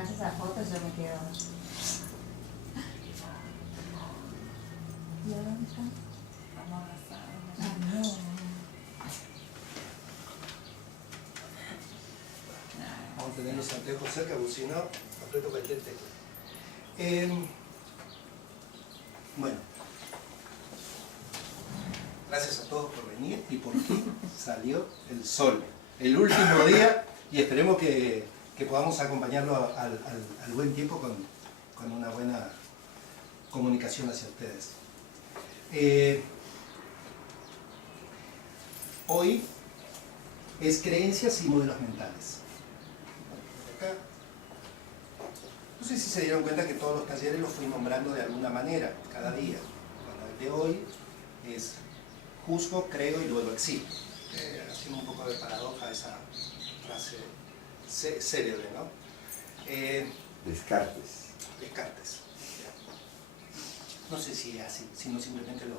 pasa esa foto yo me quedo. ¿Y dónde está? Vamos a abrazar. Vamos a tener los anteojos cerca, porque si no, aprieto cualquier tecla. Bueno, gracias a todos por venir y por fin salió el sol. El último día, y esperemos que podamos acompañarlo al buen tiempo con una buena comunicación hacia ustedes. Hoy es creencias y modelos mentales. Acá. No sé si se dieron cuenta que todos los talleres los fui nombrando de alguna manera, cada día. Bueno, el de hoy es juzgo, creo y luego existo. Haciendo un poco de paradoja esa frase célebre, ¿no? Descartes. Descartes. No sé si es así, sino simplemente lo...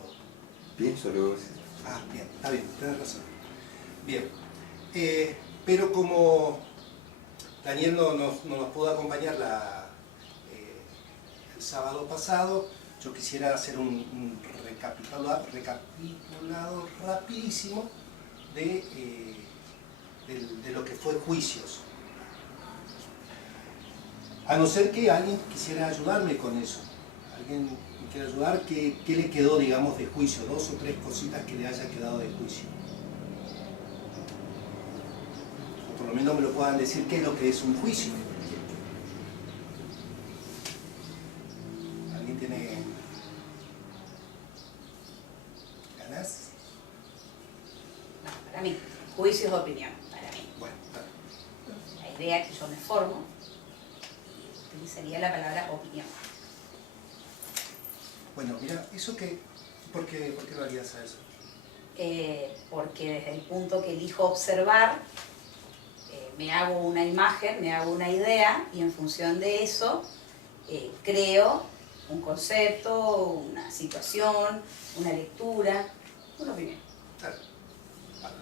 Pienso luego. Ah, bien, está bien, tienes razón. Bien, pero como Daniel no nos pudo acompañar el sábado pasado, yo quisiera hacer un recapitulado rapidísimo de lo que fue juicios. A no ser que alguien quisiera ayudarme con eso. Alguien me quiera ayudar, ¿qué le quedó, digamos, de juicio? 2 o 3 cositas que le haya quedado de juicio. O por lo menos me lo puedan decir qué es lo que es un juicio. ¿Alguien tiene ganas? No, para mí, juicio es opinión, para mí. Bueno, claro. La idea que yo me formo, y utilizaría la palabra opinión. Bueno, mira, ¿eso qué? ¿Por qué lo harías a eso? Porque desde el punto que elijo observar, me hago una imagen, me hago una idea, y en función de eso creo un concepto, una situación, una lectura, una opinión. Claro. Vale.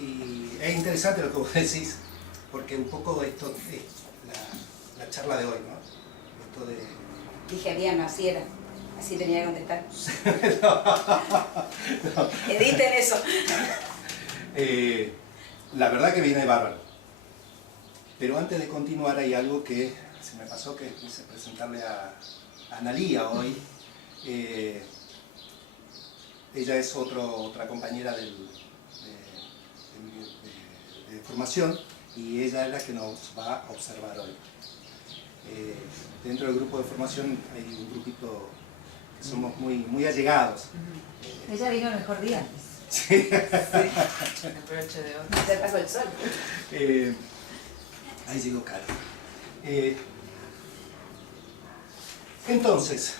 Y es interesante lo que vos decís, porque un poco esto es la charla de hoy, ¿no? Esto de... Dije bien, así era. Así tenía que contestar. no. Editen eso. La verdad que viene bárbaro. Pero antes de continuar hay algo que se me pasó, que quise presentarle a Analía hoy. Ella es otra compañera de formación, y ella es la que nos va a observar hoy. Dentro del grupo de formación hay un grupito que somos muy allegados. Ella vino el mejor día. Sí. Aprovecho de hoy. Se pasó el sol. Ahí llegó Caro. Entonces,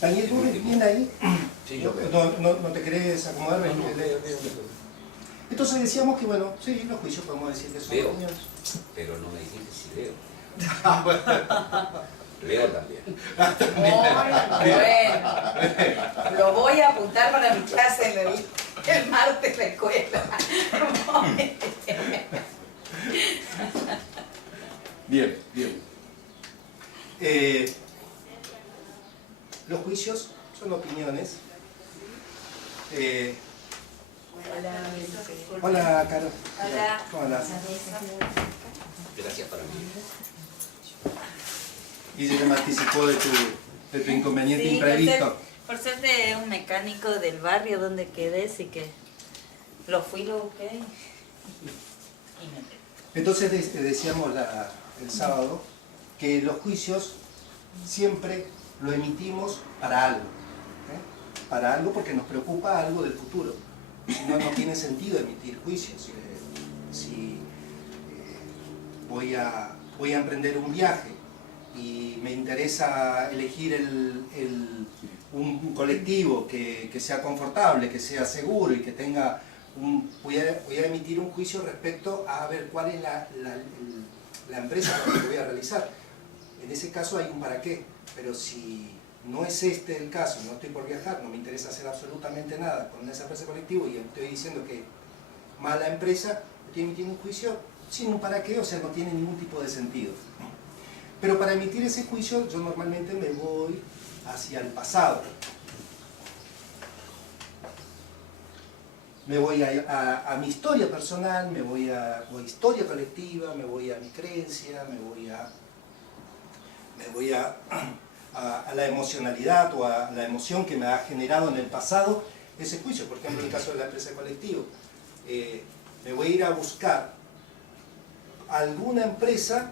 Daniel, ¿tú bien ahí? Sí, yo veo. ¿No te querés acomodar? No. Entonces decíamos que, bueno, sí, los juicios podemos decir que son Veo. opiniones. Pero no me dijiste si leo. Leo también. Bueno, lo voy a apuntar para mi clase el martes en la escuela. Bien, bien. Los juicios son opiniones. Hola, Caro. Hola. ¿Cómo andás? Gracias para mí. Y ya me anticipó de tu inconveniente imprevisto. Por ser de un mecánico del barrio donde quedé, sí que lo busqué. Y me Entonces decíamos el sábado que los juicios siempre lo emitimos para algo. Para algo porque nos preocupa algo del futuro. Si no, no tiene sentido emitir juicios. Si voy a emprender un viaje y me interesa elegir un colectivo que sea confortable, que sea seguro y que tenga voy a emitir un juicio respecto a ver cuál es la empresa con la que voy a realizar. En ese caso hay un para qué, pero si no es este el caso, no estoy por viajar, no me interesa hacer absolutamente nada con esa empresa colectivo y estoy diciendo que mala empresa, estoy emitiendo un juicio sin un para qué, o sea, no tiene ningún tipo de sentido. Pero para emitir ese juicio yo normalmente me voy hacia el pasado. Me voy a mi historia personal, me voy a historia colectiva, me voy a mi creencia, me voy a la emocionalidad o a la emoción que me ha generado en el pasado ese juicio. Por ejemplo, en el caso de la empresa de colectivo, me voy a ir a buscar alguna empresa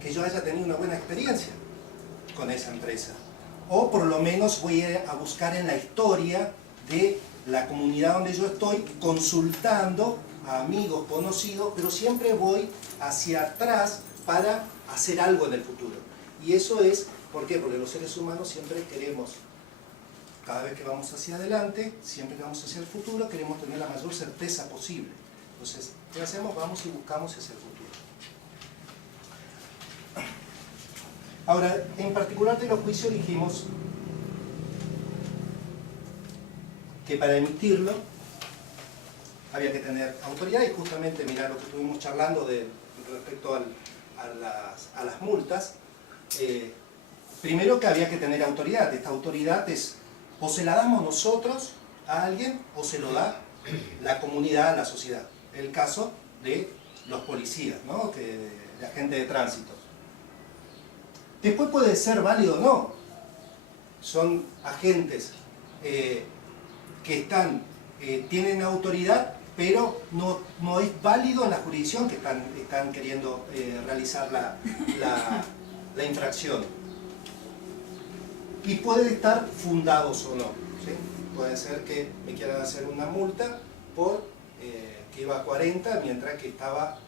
que yo haya tenido una buena experiencia con esa empresa. O por lo menos voy a buscar en la historia de la comunidad donde yo estoy, consultando a amigos, conocidos, pero siempre voy hacia atrás para hacer algo en el futuro. Y eso es, ¿por qué? Porque los seres humanos siempre queremos, cada vez que vamos hacia adelante, siempre que vamos hacia el futuro, queremos tener la mayor certeza posible. Entonces, ¿qué hacemos? Vamos y buscamos hacia el futuro. Ahora, en particular de los juicios dijimos que para emitirlo había que tener autoridad, y justamente mirá lo que estuvimos charlando respecto a las multas. Primero que había que tener autoridad. Esta autoridad es, o se la damos nosotros a alguien, o se lo da la comunidad a la sociedad. El caso de los policías, ¿no? La gente de tránsito. Después puede ser válido o no. Son agentes que tienen autoridad, pero no es válido en la jurisdicción que están queriendo realizar la infracción. Y pueden estar fundados o no, ¿sí? Puede ser que me quieran hacer una multa por que iba a 40 mientras que estaba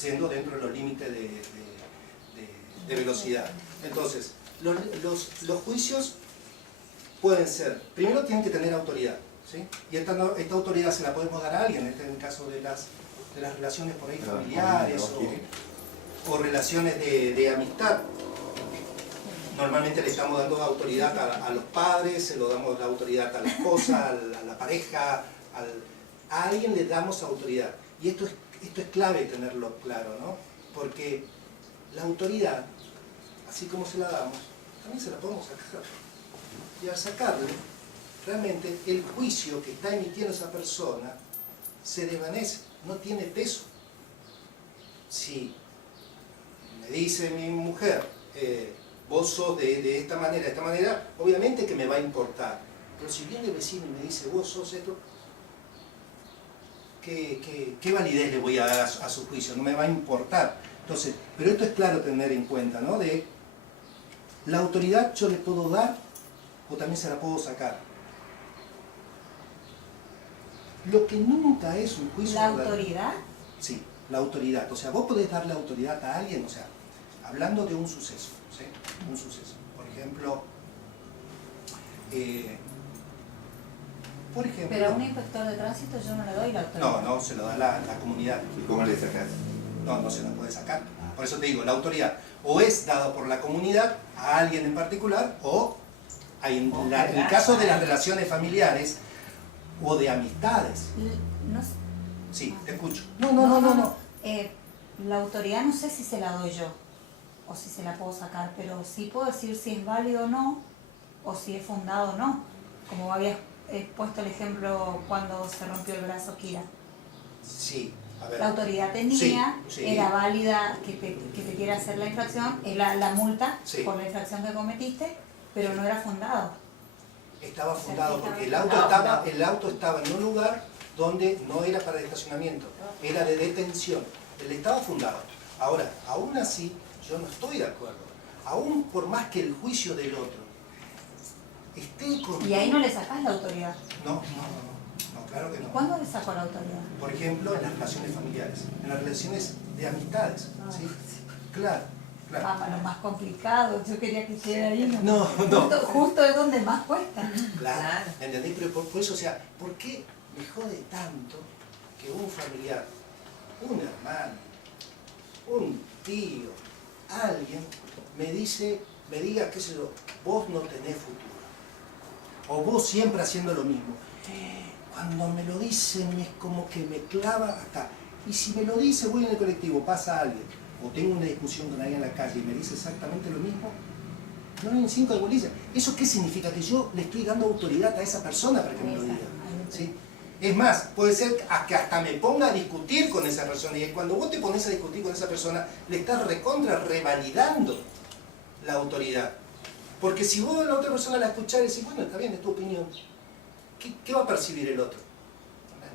yendo dentro de los límites de velocidad. Entonces, los juicios pueden ser, primero tienen que tener autoridad, ¿sí? Y esta autoridad se la podemos dar a alguien, en el caso de las relaciones por ahí familiares o relaciones de amistad. Normalmente le estamos dando autoridad a los padres, se lo damos la autoridad a la esposa, a la pareja, a alguien le damos autoridad. Y esto es clave tenerlo claro, ¿no? Porque la autoridad, así como se la damos, también se la podemos sacar. Y al sacarle, realmente el juicio que está emitiendo esa persona se desvanece, no tiene peso. Si me dice mi mujer, vos sos de esta manera, obviamente que me va a importar. Pero si viene el vecino y me dice, vos sos esto, ¿qué validez le voy a dar a su juicio? No me va a importar. Entonces, pero esto es claro tener en cuenta, ¿no? De la autoridad yo le puedo dar o también se la puedo sacar. Lo que nunca es un juicio... ¿La autoridad? Sí, la autoridad. O sea, vos podés darle autoridad a alguien, o sea, hablando de un suceso, ¿sí? Un suceso. Por ejemplo, Pero a un inspector de tránsito yo no le doy la autoridad. No, se lo da la comunidad. ¿Y cómo le sacas? No se la puede sacar. Por eso te digo, la autoridad o es dada por la comunidad a alguien en particular, o en el caso de las relaciones familiares o de amistades. No, Sí, te escucho. no. La autoridad no sé si se la doy yo o si se la puedo sacar, pero sí puedo decir si es válido o no, o si es fundado o no. Como habías puesto el ejemplo cuando se rompió el brazo Kira. Sí, a ver. La autoridad tenía, Sí. era válida que te quiera hacer la infracción, la multa Sí. por la infracción que cometiste, pero no era fundado. Estaba O sea, fundado que porque estaba el auto estaba en un lugar donde no era para estacionamiento, era de detención. Él estaba fundado. Ahora, aún así, yo no estoy de acuerdo. Aún por más que el juicio del otro esté con... Y ahí no le sacás la autoridad. No, claro que no. ¿Cuándo le sacó la autoridad? Por ejemplo, en las relaciones familiares, en las relaciones de amistades, ¿sí? Claro. Para lo más complicado, yo quería que quede ahí. No. Justo es donde más cuesta. Claro, ¿me entendés? Pero por eso, o sea, ¿por qué me jode tanto que un familiar, un hermano, un tío, alguien me diga, qué sé yo, vos no tenés futuro? O vos siempre haciendo lo mismo. Cuando me lo dicen es como que me clava acá. Y si me lo dice, voy en el colectivo, pasa alguien, o tengo una discusión con alguien en la calle y me dice exactamente lo mismo, no hay un 5 de bolilla. ¿Eso qué significa? Que yo le estoy dando autoridad a esa persona para que me lo diga. ¿Sí? Es más, puede ser que hasta me ponga a discutir con esa persona, y cuando vos te pones a discutir con esa persona, le estás revalidando la autoridad. Porque si vos a la otra persona la escuchás y decís, bueno, está bien, es tu opinión, ¿qué va a percibir el otro?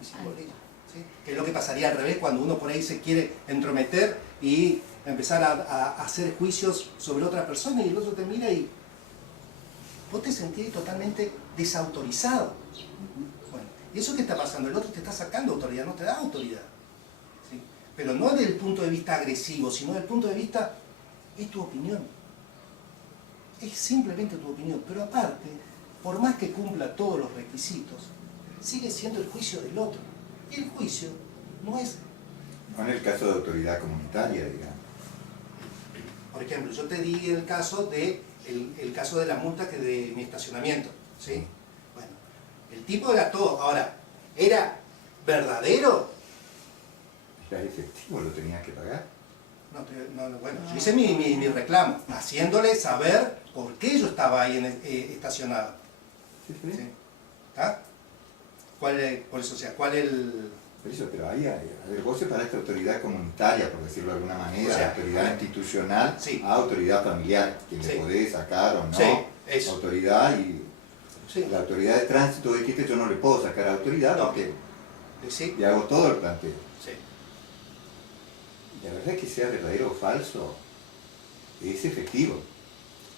¿Sí? Que es lo que pasaría al revés cuando uno por ahí se quiere entrometer y empezar a hacer juicios sobre otra persona, y el otro te mira y vos te sentís totalmente desautorizado. Bueno, ¿y eso qué está pasando? El otro te está sacando autoridad, no te da autoridad. ¿Sí? Pero no desde el punto de vista agresivo, sino desde el punto de vista, es tu opinión. Es simplemente tu opinión. Pero aparte, por más que cumpla todos los requisitos, sigue siendo el juicio del otro. Y el juicio no es... No en el caso de autoridad comunitaria, digamos. Por ejemplo, yo te di el caso de la multa que de mi estacionamiento, ¿sí? Bueno, el tipo era todo. Ahora, ¿era verdadero? Era efectivo, lo tenías que pagar. Bueno, yo hice mi reclamo, haciéndole saber por qué yo estaba ahí estacionado. Sí, sí. ¿Sí? ¿Está? ¿Cuál es, por eso, o sea, cuál es el...? Por eso, pero ahí, a ver, vos separaste autoridad comunitaria, por decirlo de alguna manera, O sea, autoridad institucional sí. a autoridad familiar, que Sí. le podés sacar o no, Sí, eso. autoridad, y Sí. la autoridad de tránsito dijiste yo no le puedo sacar autoridad No. porque ¿Sí? le hago todo el planteo. Sí. La verdad es que sea verdadero o falso, es efectivo.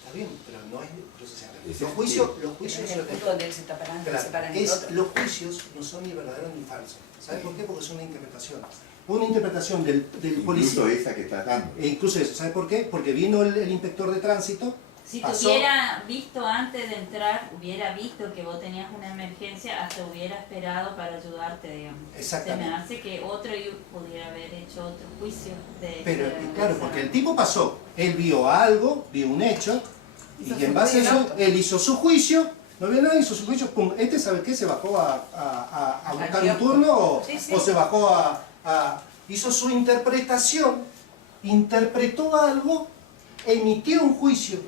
Está bien, pero no es... Pero, o sea, Es los juicios... Ese es el punto donde él se está parando, Claro, se para en el otro. los juicios no son ni verdaderos ni falsos. ¿Sabes por qué? Porque son una interpretación. Una interpretación del policía. Incluso esa que estás dando. E incluso eso, ¿sabes por qué? Porque vino el inspector de tránsito, Si te pasó... hubiera visto antes de entrar, hubiera visto que vos tenías una emergencia, hasta hubiera esperado para ayudarte, digamos. Exactamente. Se me hace que otro pudiera haber hecho otro juicio de... Pero, de- claro, porque el tipo pasó, él vio algo, vio un hecho, y en base a eso, él hizo su juicio, no vio nada, hizo su juicio, pum, ¿sabe qué? ¿Se bajó a buscar un turno o, Sí, sí. o se bajó hizo su interpretación, interpretó algo, emitió un juicio,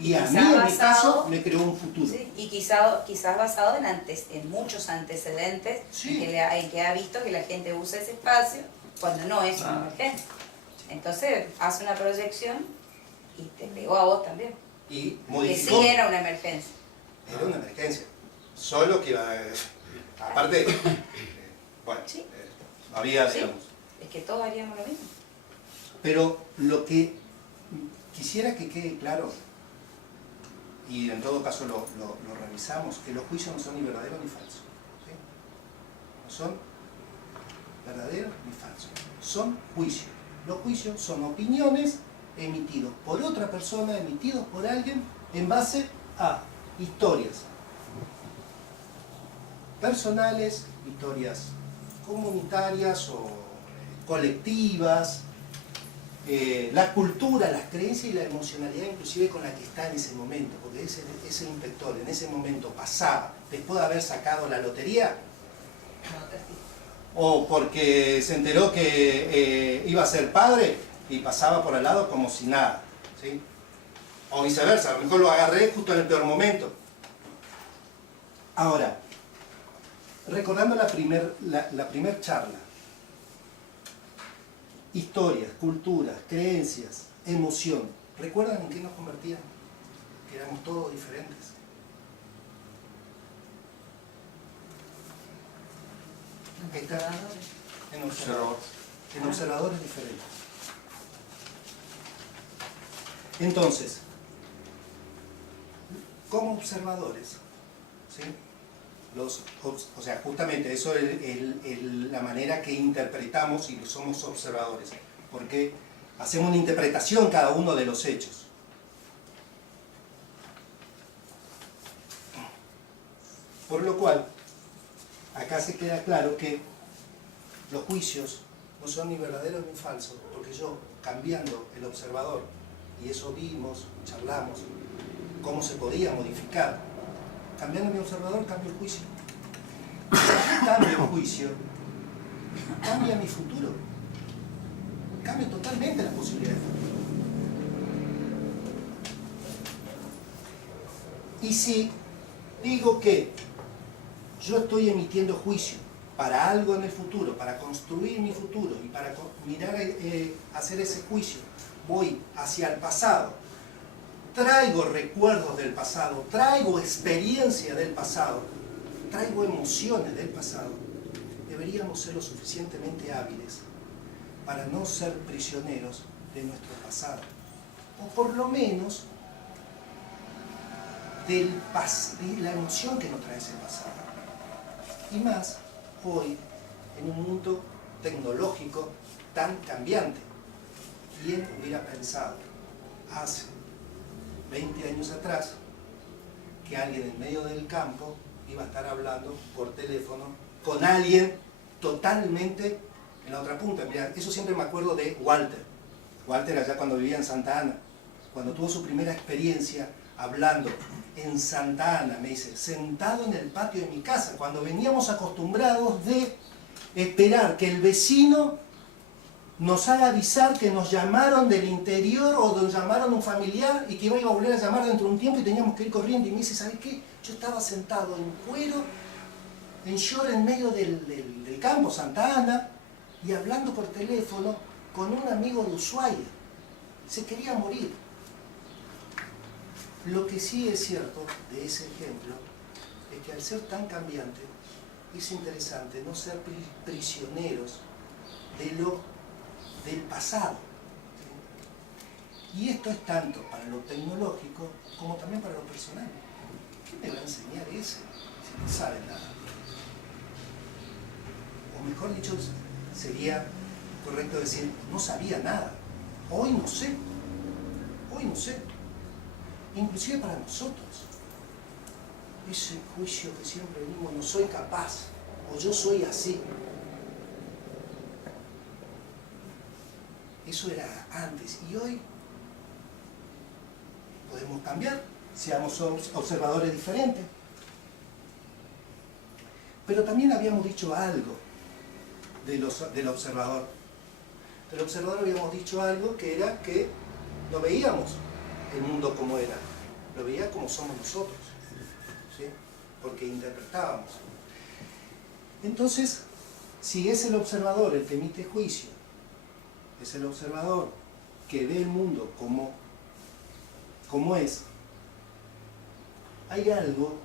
y a Quizá mí, en mi basado- caso, me creó un futuro. Sí, y quizás basado en muchos antecedentes Sí. en que ha visto que la gente usa ese espacio cuando no es una emergencia. Entonces hace una proyección y te pegó a vos también. Y Que modificó. sí era una emergencia. Era una emergencia. Solo que, aparte, bueno, Sí. había, Sí. digamos. Es que todos haríamos lo mismo. Pero lo que quisiera que quede claro, y en todo caso lo revisamos, que los juicios no son ni verdaderos ni falsos. ¿Sí? No son verdaderos ni falsos. Son juicios. Los juicios son opiniones emitidos por otra persona, emitidos por alguien, en base a historias personales, historias comunitarias o colectivas, la cultura, las creencias y la emocionalidad inclusive con la que está en ese momento, porque ese inspector en ese momento pasaba, después de haber sacado la lotería, o porque se enteró que iba a ser padre y pasaba por al lado como si nada, ¿sí? O viceversa, a lo mejor lo agarré justo en el peor momento. Ahora, recordando la primer charla, historias, culturas, creencias, emoción, ¿recuerdan en qué nos convertían? Que éramos todos diferentes. En observadores diferentes. Entonces, como observadores, ¿sí? O sea, justamente eso es la manera que interpretamos y somos observadores, porque hacemos una interpretación cada uno de los hechos. Por lo cual, acá se queda claro que los juicios no son ni verdaderos ni falsos, porque yo, cambiando el observador, y eso vimos, charlamos, cómo se podía modificar, cambiando mi observador, cambio el juicio. Si yo cambio el juicio, cambia mi futuro. Cambia totalmente la posibilidad de futuro. Y si digo que yo estoy emitiendo juicio para algo en el futuro, para construir mi futuro y para mirar hacer ese juicio, voy hacia el pasado, traigo recuerdos del pasado, traigo experiencia del pasado, traigo emociones del pasado, deberíamos ser lo suficientemente hábiles para no ser prisioneros de nuestro pasado, o por lo menos de la emoción que nos trae ese pasado. Y más hoy, en un mundo tecnológico tan cambiante. ¿Quién hubiera pensado hace 20 años atrás que alguien en medio del campo iba a estar hablando por teléfono con alguien totalmente en la otra punta? Mirá, eso siempre me acuerdo de Walter. Walter allá cuando vivía en Santa Ana, cuando tuvo su primera experiencia hablando en Santa Ana, me dice, sentado en el patio de mi casa, cuando veníamos acostumbrados de esperar que el vecino nos haga avisar que nos llamaron del interior o nos llamaron un familiar y que iba a volver a llamar dentro de un tiempo y teníamos que ir corriendo. Y me dice, ¿sabes qué? Yo estaba sentado en cuero, en short en medio del campo, Santa Ana, y hablando por teléfono con un amigo de Ushuaia. Se quería morir. Lo que sí es cierto de ese ejemplo es que al ser tan cambiante es interesante no ser prisioneros del pasado. Y esto es tanto para lo tecnológico como también para lo personal. ¿Qué me va a enseñar ese si no sabe nada? O mejor dicho, sería correcto decir, no sabía nada. Hoy no sé. Hoy no sé. Inclusive para nosotros. Ese juicio que siempre venimos, no soy capaz, o yo soy así. Eso era antes. Y hoy podemos cambiar, seamos observadores diferentes. Pero también habíamos dicho algo del observador. Del observador habíamos dicho algo que era que no veíamos el mundo como era, lo veía como somos nosotros, ¿sí? Porque interpretábamos. Entonces, si es el observador el que emite juicio, es el observador que ve el mundo como es, hay algo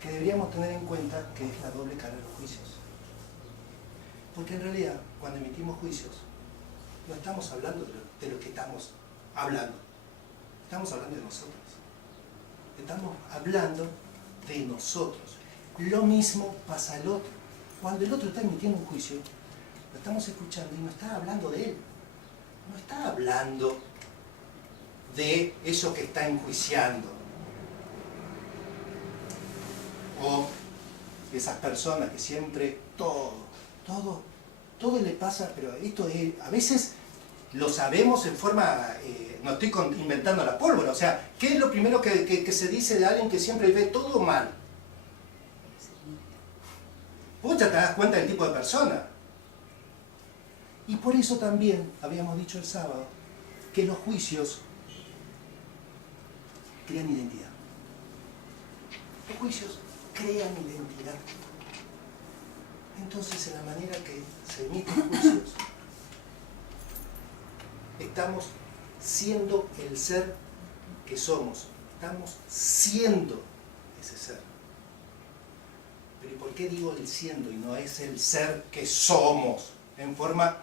que deberíamos tener en cuenta, que es la doble cara de los juicios. Porque en realidad, cuando emitimos juicios, no estamos hablando de lo que estamos hablando. Estamos hablando de nosotros. Estamos hablando de nosotros. Lo mismo pasa al otro. Cuando el otro está emitiendo un juicio, lo estamos escuchando y no está hablando de él. No está hablando de eso que está enjuiciando. O esas personas que siempre todo le pasa, pero esto es, a veces lo sabemos en forma, no estoy inventando la pólvora, o sea, ¿qué es lo primero que se dice de alguien que siempre ve todo mal? Vos ya te das cuenta del tipo de persona. Y por eso también habíamos dicho el sábado que los juicios crean identidad. Los juicios crean identidad. Entonces, en la manera que se emiten juicios, estamos siendo el ser que somos. Estamos siendo ese ser. Pero ¿y por qué digo el siendo y no es el ser que somos en forma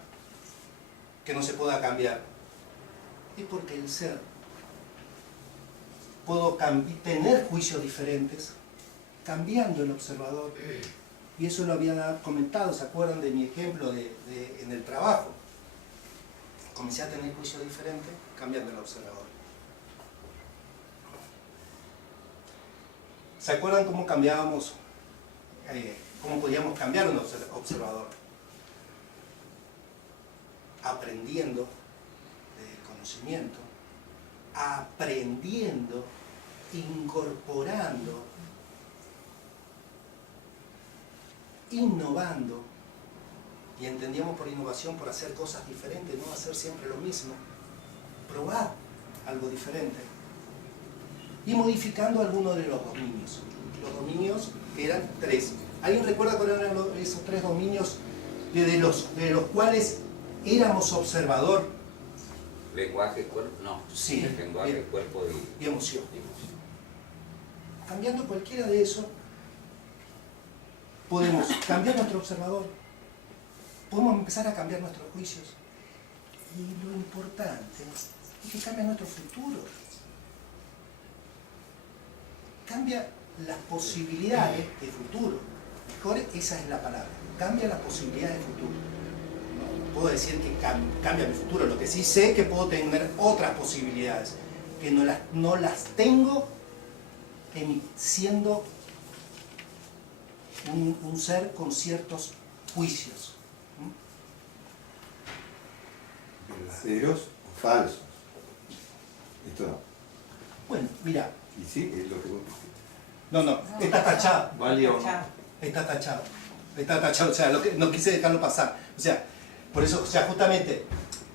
que no se pueda cambiar? Es porque el ser, puedo tener juicios diferentes cambiando el observador. Y eso lo había comentado, ¿se acuerdan de mi ejemplo en el trabajo? Comencé a tener juicios diferentes cambiando el observador. ¿Se acuerdan cómo cambiábamos, cómo podíamos cambiar un observador? Aprendiendo del conocimiento, aprendiendo, incorporando, innovando Y entendíamos por innovación, por hacer cosas diferentes, no hacer siempre lo mismo. Probar algo diferente. Y modificando algunos de los dominios. Los dominios que eran 3. ¿Alguien recuerda cuáles eran esos 3 dominios de los cuales éramos observador? Lenguaje, cuerpo, no. Sí. Lenguaje, cuerpo y emoción. Cambiando cualquiera de esos, podemos cambiar nuestro observador, podemos empezar a cambiar nuestros juicios. Y lo importante es que cambia nuestro futuro. Cambia las posibilidades de futuro. Mejor, esa es la palabra. Cambia las posibilidades de futuro. No puedo decir que cambia mi futuro. Lo que sí sé es que puedo tener otras posibilidades. Que no las tengo siendo un ser con ciertos juicios. ¿Verdaderos o falsos? Esto, Bueno, mira. y sí, es lo que vos dijiste. No, está tachado. ¿Válido o no? Está tachado. Está tachado, o sea, no quise dejarlo pasar. O sea, por eso, o sea, justamente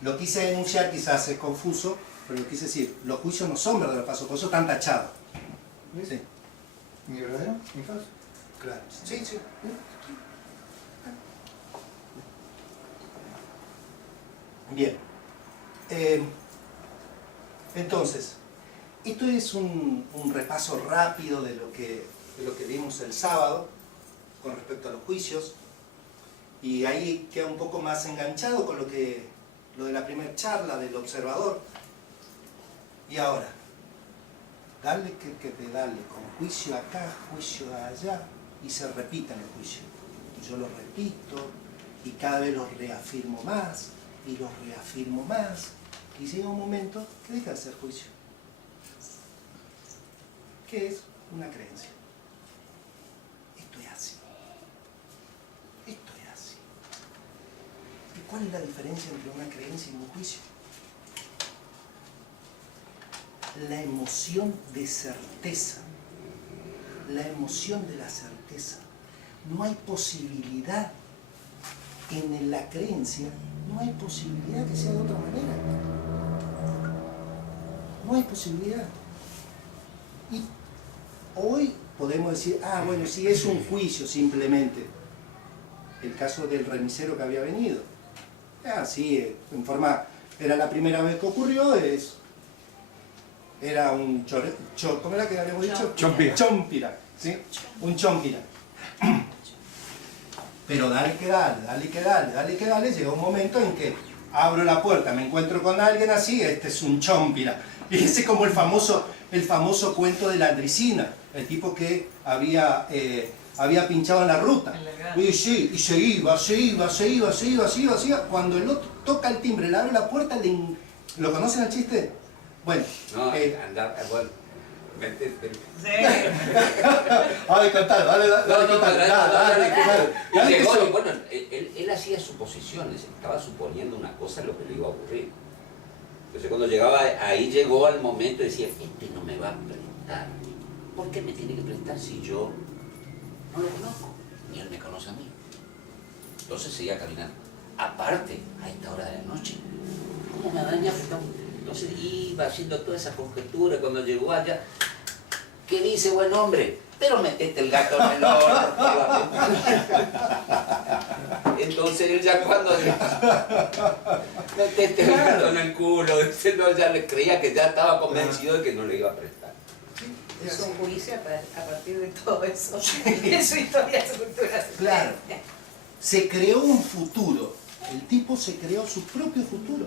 lo quise denunciar, quizás es confuso, pero lo quise decir, los juicios no son verdaderos falsos, por eso están tachados. Sí. ¿Ni verdadero ni falso? Claro. Sí. Bien. Entonces, esto es un repaso rápido de lo que vimos el sábado con respecto a los juicios. Y ahí queda un poco más enganchado con lo de la primera charla del observador. Y ahora, dale que te dale, con juicio acá, juicio allá, y se repiten los juicios. Yo los repito, y cada vez los reafirmo más, y los reafirmo más, y llega un momento que deja de ser juicio. ¿Qué es? Una creencia. Esto es así. Esto es así. ¿Y cuál es la diferencia entre una creencia y un juicio? La emoción de certeza, la emoción de la certeza. No hay posibilidad en la creencia, no hay posibilidad que sea de otra manera. No hay posibilidad. Y hoy podemos decir, bueno, sí, es un juicio simplemente. El caso del remisero que había venido. Sí, en forma, era la primera vez que ocurrió, era un ¿cómo era que habíamos dicho? Chompira, ¿sí? Un chompira. Pero dale que dale, llega un momento en que abro la puerta, me encuentro con alguien así, este es un chompira. Y ese es como el famoso cuento de la Andricina, el tipo que había pinchado en la ruta. Y sí, y se iba. Cuando el otro toca el timbre, le abre la puerta, ¿lo conocen el chiste? Bueno, no, bueno, vete. Sí. Dale, Bueno, él hacía suposiciones, estaba suponiendo una cosa en lo que le iba a ocurrir. Entonces cuando llegaba ahí, llegó al momento y decía, este no me va a prestar. ¿Por qué me tiene que prestar si yo no lo conozco? Ni él me conoce a mí. Entonces seguía caminando. Aparte, a esta hora de la noche, ¿cómo me daña? Entonces iba haciendo toda esa conjetura. Cuando llegó allá, ¿qué dice, buen hombre? Pero metete el gato en el horno. Entonces él ya cuando metete el gato en el culo, no, ya le creía que ya estaba convencido de que no le iba a prestar. Es un juicio a partir de todo eso, de su historia, su cultura. Claro. Se creó un futuro. El tipo se creó su propio futuro.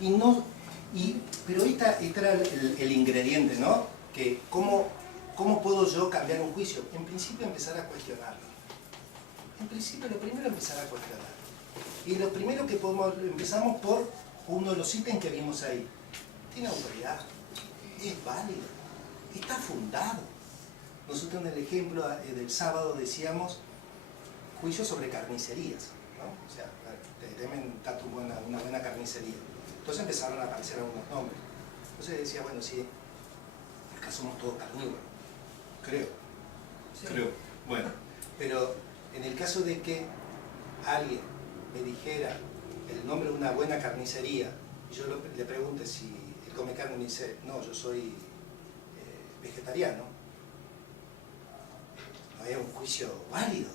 Pero este era el ingrediente, ¿no? Que ¿cómo puedo yo cambiar un juicio? En principio empezar a cuestionarlo. En principio lo primero es empezar a cuestionarlo. Y lo primero que empezamos por uno de los ítems que vimos ahí. Tiene autoridad. Es válido. Está fundado. Nosotros en el ejemplo del sábado decíamos juicio sobre carnicerías, ¿no? O sea, te temen una buena carnicería. Entonces empezaron a aparecer algunos nombres. Entonces decía, bueno, sí, acá somos todos carnívoros. Creo. Bueno, pero en el caso de que alguien me dijera el nombre de una buena carnicería y yo le pregunte si él come carne y me dice, no, yo soy vegetariano, no es un juicio válido,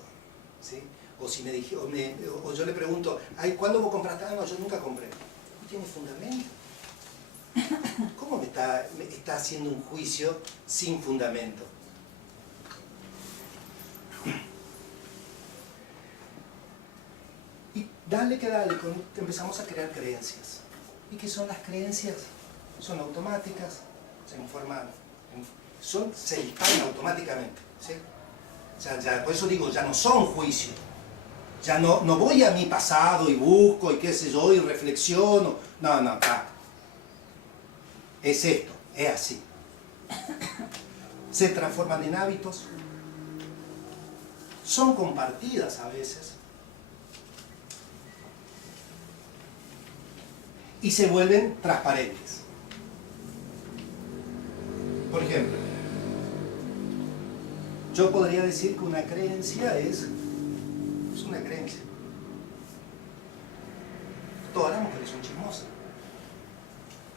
¿sí? O si me dije, o yo le pregunto, ay, ¿cuándo vos compraste? Ah, no, yo nunca compré. No tiene fundamento. ¿Cómo me está haciendo un juicio sin fundamento? Y dale que dale, empezamos a crear creencias. ¿Y qué son las creencias? Son automáticas, se disparan automáticamente, ¿sí? O sea, ya, por eso digo, ya no son juicios. Ya no voy a mi pasado y busco y qué sé yo y reflexiono. No, acá. Es esto, es así. Se transforman en hábitos. Son compartidas a veces. Y se vuelven transparentes. Por ejemplo, yo podría decir que una creencia es una creencia. Todas las mujeres son chismosas.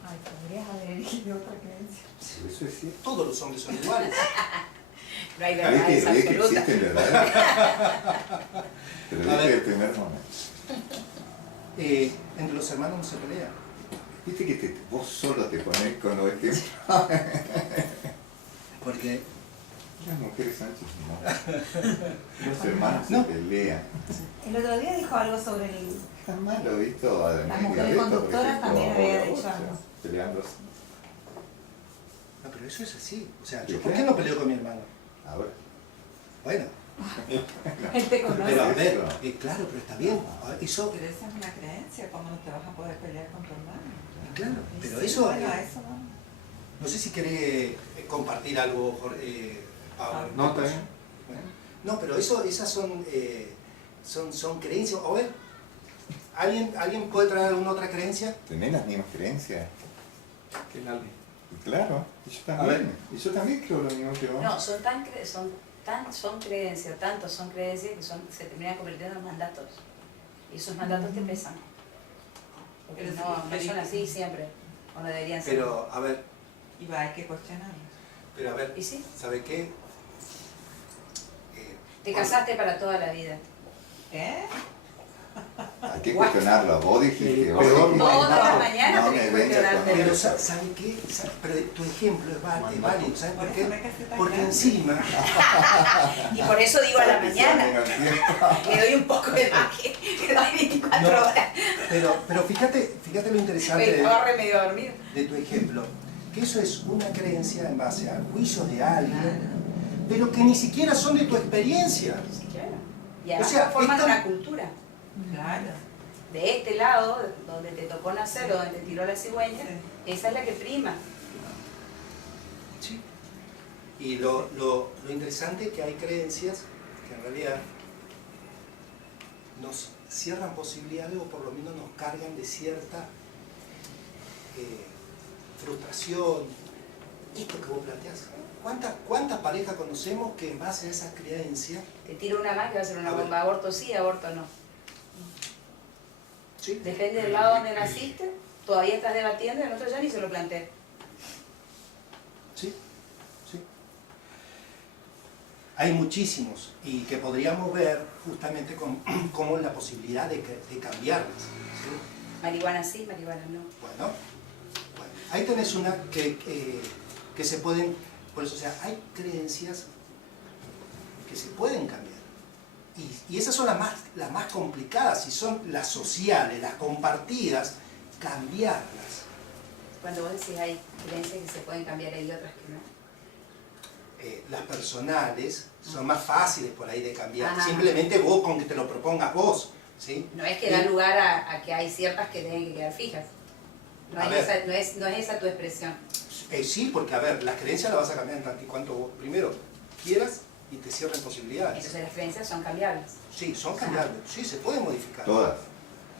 Ay, podrías haber elegido otra creencia. Eso es cierto. Todos los hombres son iguales. No hay Sabés verdades que absolutas. existen verdades. Pero A desde ver. el primer momento. Entre los hermanos no se pelea. Viste que vos solo te pones con los ejemplos. Porque Las mujeres son chismosas. Los hermanos No. se pelean. El otro día dijo algo sobre el... Jamás lo he visto a Las mujeres conductoras también había dicho algo. Peleándose. no, pero eso es así. O sea, ¿Y ¿yo por qué? qué no peleo con mi hermano? Ahora. Bueno, Él te conoce. pero a ver, Eso. claro, pero está bien. Eso, Pero esa es una creencia, ¿cómo no te vas a poder pelear con tu hermano? claro, pero Sí, eso, bueno, a eso vamos. no sé si querés compartir algo, Pablo. No, está bien. Bueno, no, pero esas son creencias. A ver, ¿alguien puede traer alguna otra creencia? Tenés las mismas creencias. Que nadie. Claro. Y yo A ver. también. Y yo también creo lo mismo que vos. No, son creencias, tanto son creencias que se terminan convirtiendo en mandatos. Y esos mandatos te pesan. Porque Pero no sí, son así siempre, o no deberían ser. Pero, a ver, Y va, hay que cuestionarlo. pero a ver, ¿Y sí? ¿sabe qué? Te casaste para toda la vida. ¿Eh? Hay que cuestionarlo. Vos dijiste, vos Pero- dijiste, Todas las no, mañanas no tenés me que vengas con cuestionarte. Pero eso. ¿sabe qué? Pero tu ejemplo es válido, ¿sabes por Por qué? eso me casé tan Porque grande. encima, Y por eso digo a la Para que sea mañana. menos tiempo. Le doy un poco de magia, que doy 24 No. horas. pero fíjate lo interesante Me estaba re medio dormido. de tu ejemplo, que eso es una creencia en base a juicios de alguien, pero que ni siquiera son de tu experiencia. Sí, claro. Y además O sea, forman esta- una cultura. Claro. De este lado, donde te tocó nacer o donde te tiró la cigüeña, Sí. esa es la que prima. Sí. Y lo interesante es que hay creencias que en realidad nos cierran posibilidades o por lo menos nos cargan de cierta frustración. Esto que vos planteás. ¿Cuántas parejas conocemos que en base a esa creencia, Te tiro una más que va a ser una A ver. bomba. Aborto sí, aborto no. ¿sí? Depende del lado donde naciste, todavía estás debatiendo, el otro ya ni se lo planteé. Sí, sí. Hay muchísimos y que podríamos ver justamente como la posibilidad de cambiarlas. ¿Sí? Marihuana sí, marihuana no. Bueno, ahí tenés una que se pueden, por eso, o sea, hay creencias que se pueden cambiar. Y esas son las más complicadas, y son las sociales, las compartidas, cambiarlas. Cuando vos decís hay creencias que se pueden cambiar, hay otras que no. Las personales son más fáciles por ahí de cambiar. Ajá. Simplemente vos con que te lo propongas vos. ¿Sí? No es que da lugar a que hay ciertas que tienen que quedar fijas. No A es, ver. no es esa tu expresión. Sí, porque a ver, las creencias las vas a cambiar en tanto y cuanto vos primero quieras y te cierren posibilidades. Entonces las creencias son cambiables. Sí, son cambiables. Sí, se pueden modificar. Todas.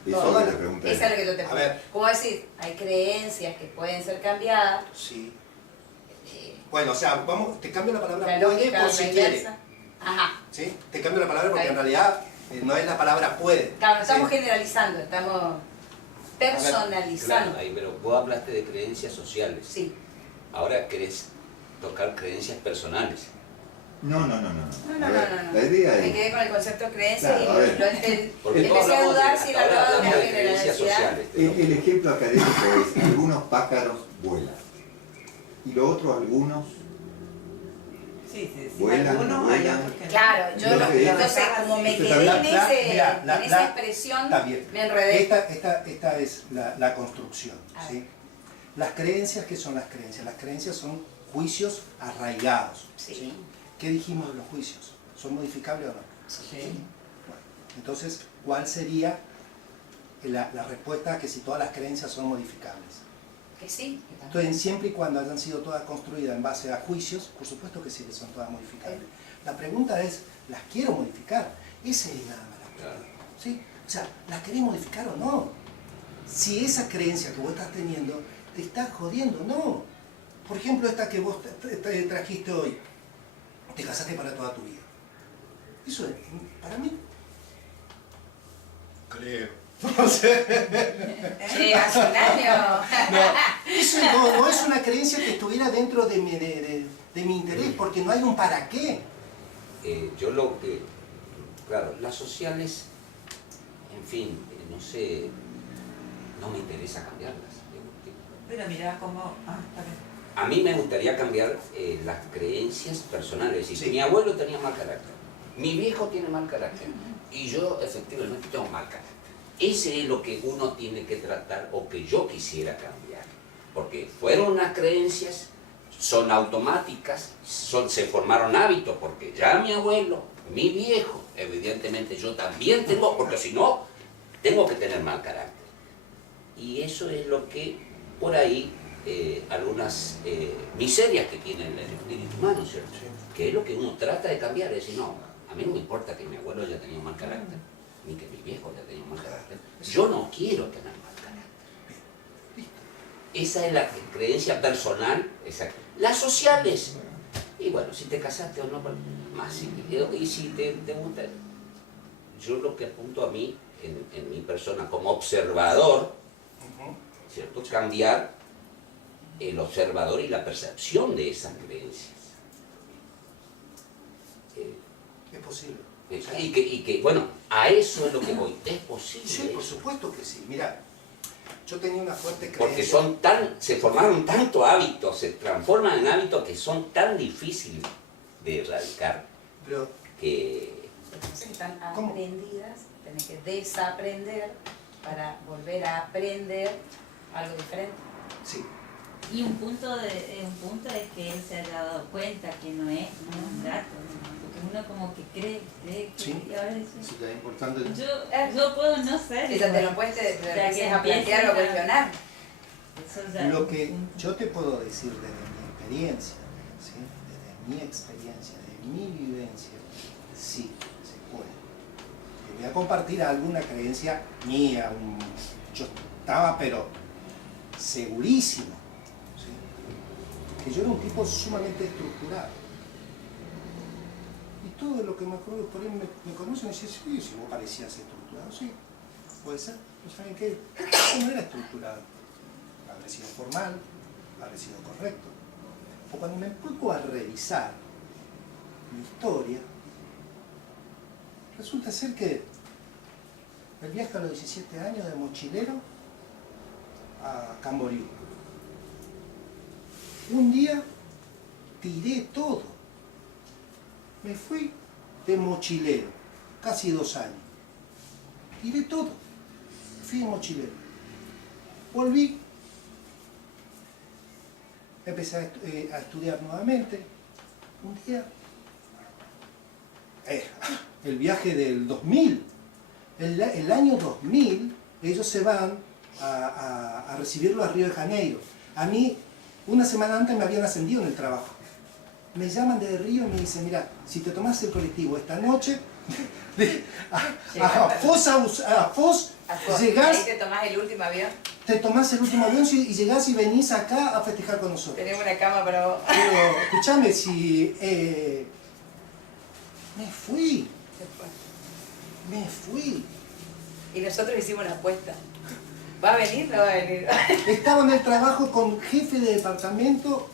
Eso Todas es lo que las- te pregunté. Esa es lo que yo te A pregunto. ver. ¿Cómo decir? Hay creencias que pueden ser cambiadas. Sí. Bueno, o sea, te cambio la palabra La puede lógica por es si la quiere. inversa. Ajá. ¿Sí? Te cambio la palabra porque Está en bien. realidad No es la palabra puede. Claro, estamos Sí. generalizando, estamos personalizando. Claro, ahí, pero vos hablaste de creencias sociales. Sí. Ahora querés tocar creencias personales. No. No. A ver, la idea Me es... quedé con el concepto de creencia Claro, a ver. y lo entendí. Porque Empecé todos a hablamos dudar de- si hasta la ahora hablaba de una hablamos de creencias generalidad. sociales. El ejemplo académico es algunos pájaros vuelan y los otros algunos Sí. Vuelan, Algunos hay vuelan. otros que no. Claro, yo Lo que es- entonces como me Entonces, quedé en mira, esa expresión, está bien. me enredé. Esta es la construcción. A ¿sí? Las creencias, ¿qué son las creencias? Las creencias son juicios arraigados. Sí. ¿Qué dijimos de los juicios? ¿Son modificables o no? Sí. Bueno, entonces, ¿cuál sería la respuesta a que si todas las creencias son modificables? Que sí. Entonces, siempre y cuando hayan sido todas construidas en base a juicios, por supuesto que sí que son todas modificables. La pregunta es, ¿las quiero modificar? Esa es nada más la pregunta. ¿Sí? O sea, ¿las querés modificar o no? Si esa creencia que vos estás teniendo te está jodiendo, no. Por ejemplo, esta que vos te trajiste hoy, te casaste para toda tu vida. Eso es, para mí, creo. No sé. Sí, hace un año. No, eso no es una creencia que estuviera dentro de mi interés, porque no hay un para qué. Yo lo que... Claro, las sociales, en fin, no sé, no me interesa cambiarlas. Pero mira cómo... está bien. A mí me gustaría cambiar las creencias personales. Es decir, Sí. mi abuelo tenía mal carácter, mi viejo tiene mal carácter y yo efectivamente tengo mal carácter. Ese es lo que uno tiene que tratar o que yo quisiera cambiar. Porque fueron unas creencias, son automáticas, se formaron hábitos, porque ya mi abuelo, mi viejo, evidentemente yo también tengo, porque si no, tengo que tener mal carácter. Y eso es lo que por ahí, algunas miserias que tiene el espíritu humano, ¿cierto? Que es lo que uno trata de cambiar, es decir, no, a mí no me importa que mi abuelo haya tenido mal carácter, ni que mi viejo haya tenido mal carácter. Yo no quiero tener mal carácter. Esa es la creencia personal, exacto. Las sociales, y bueno, si te casaste o no, más si, y si te gusta. Yo lo que apunto a mí, en mi persona, como observador, ¿cierto? Cambiar el observador y la percepción de esas creencias. Es posible. Y que, bueno, a eso es lo que voy. Es posible. Sí, por supuesto que sí. Mira, yo tenía una fuerte creencia. Porque se formaron tanto hábitos, se transforman en hábitos que son tan difíciles de erradicar Pero, que... Están ¿Cómo? aprendidas, tenés que desaprender para volver a aprender algo diferente. sí. Y un punto es que él se haya dado cuenta que no es un gato, ¿no? Porque uno como que cree que Sí. y ahora dice, Eso ya es importante. yo puedo no ser. Esa te igual. lo puedes Ya que empieces a plantear o empiecen a- cuestionar. Eso ya Lo es que un punto. yo te puedo decir desde mi experiencia, ¿sí? Desde mi experiencia, de mi vivencia, sí, se puede. Te voy a compartir alguna creencia mía. Yo estaba, pero segurísimo, ¿sí? Que yo era un tipo sumamente estructurado. Y todo lo que me acuerdo por ahí me conocen y dicen, sí, si vos parecías estructurado, sí, puede ser. ¿No saben qué? Yo no era estructurado. Habré sido formal, habré sido correcto. O cuando me pongo a revisar mi historia, resulta ser que el viaje a los 17 años de mochilero a Camboriú. Un día tiré todo. Me fui de mochilero, casi 2 años. Tiré todo. Fui de mochilero. Volví. Empecé a estudiar nuevamente. Un día, el viaje del 2000, el año 2000, ellos se van a recibirlo a Río de Janeiro. A mí, una semana antes me habían ascendido en el trabajo. Me llaman de Río y me dicen, mira, si te tomás el colectivo esta noche, a Foz, llegás, Ahí te tomás el último avión. te tomás el último avión y llegás y venís acá a festejar con nosotros. Tenemos una cama para vos. Pero, escúchame, si me fui. Me fui. Y nosotros hicimos la apuesta. ¿Va a venir? No va a venir. Estaba en el trabajo con jefe de departamento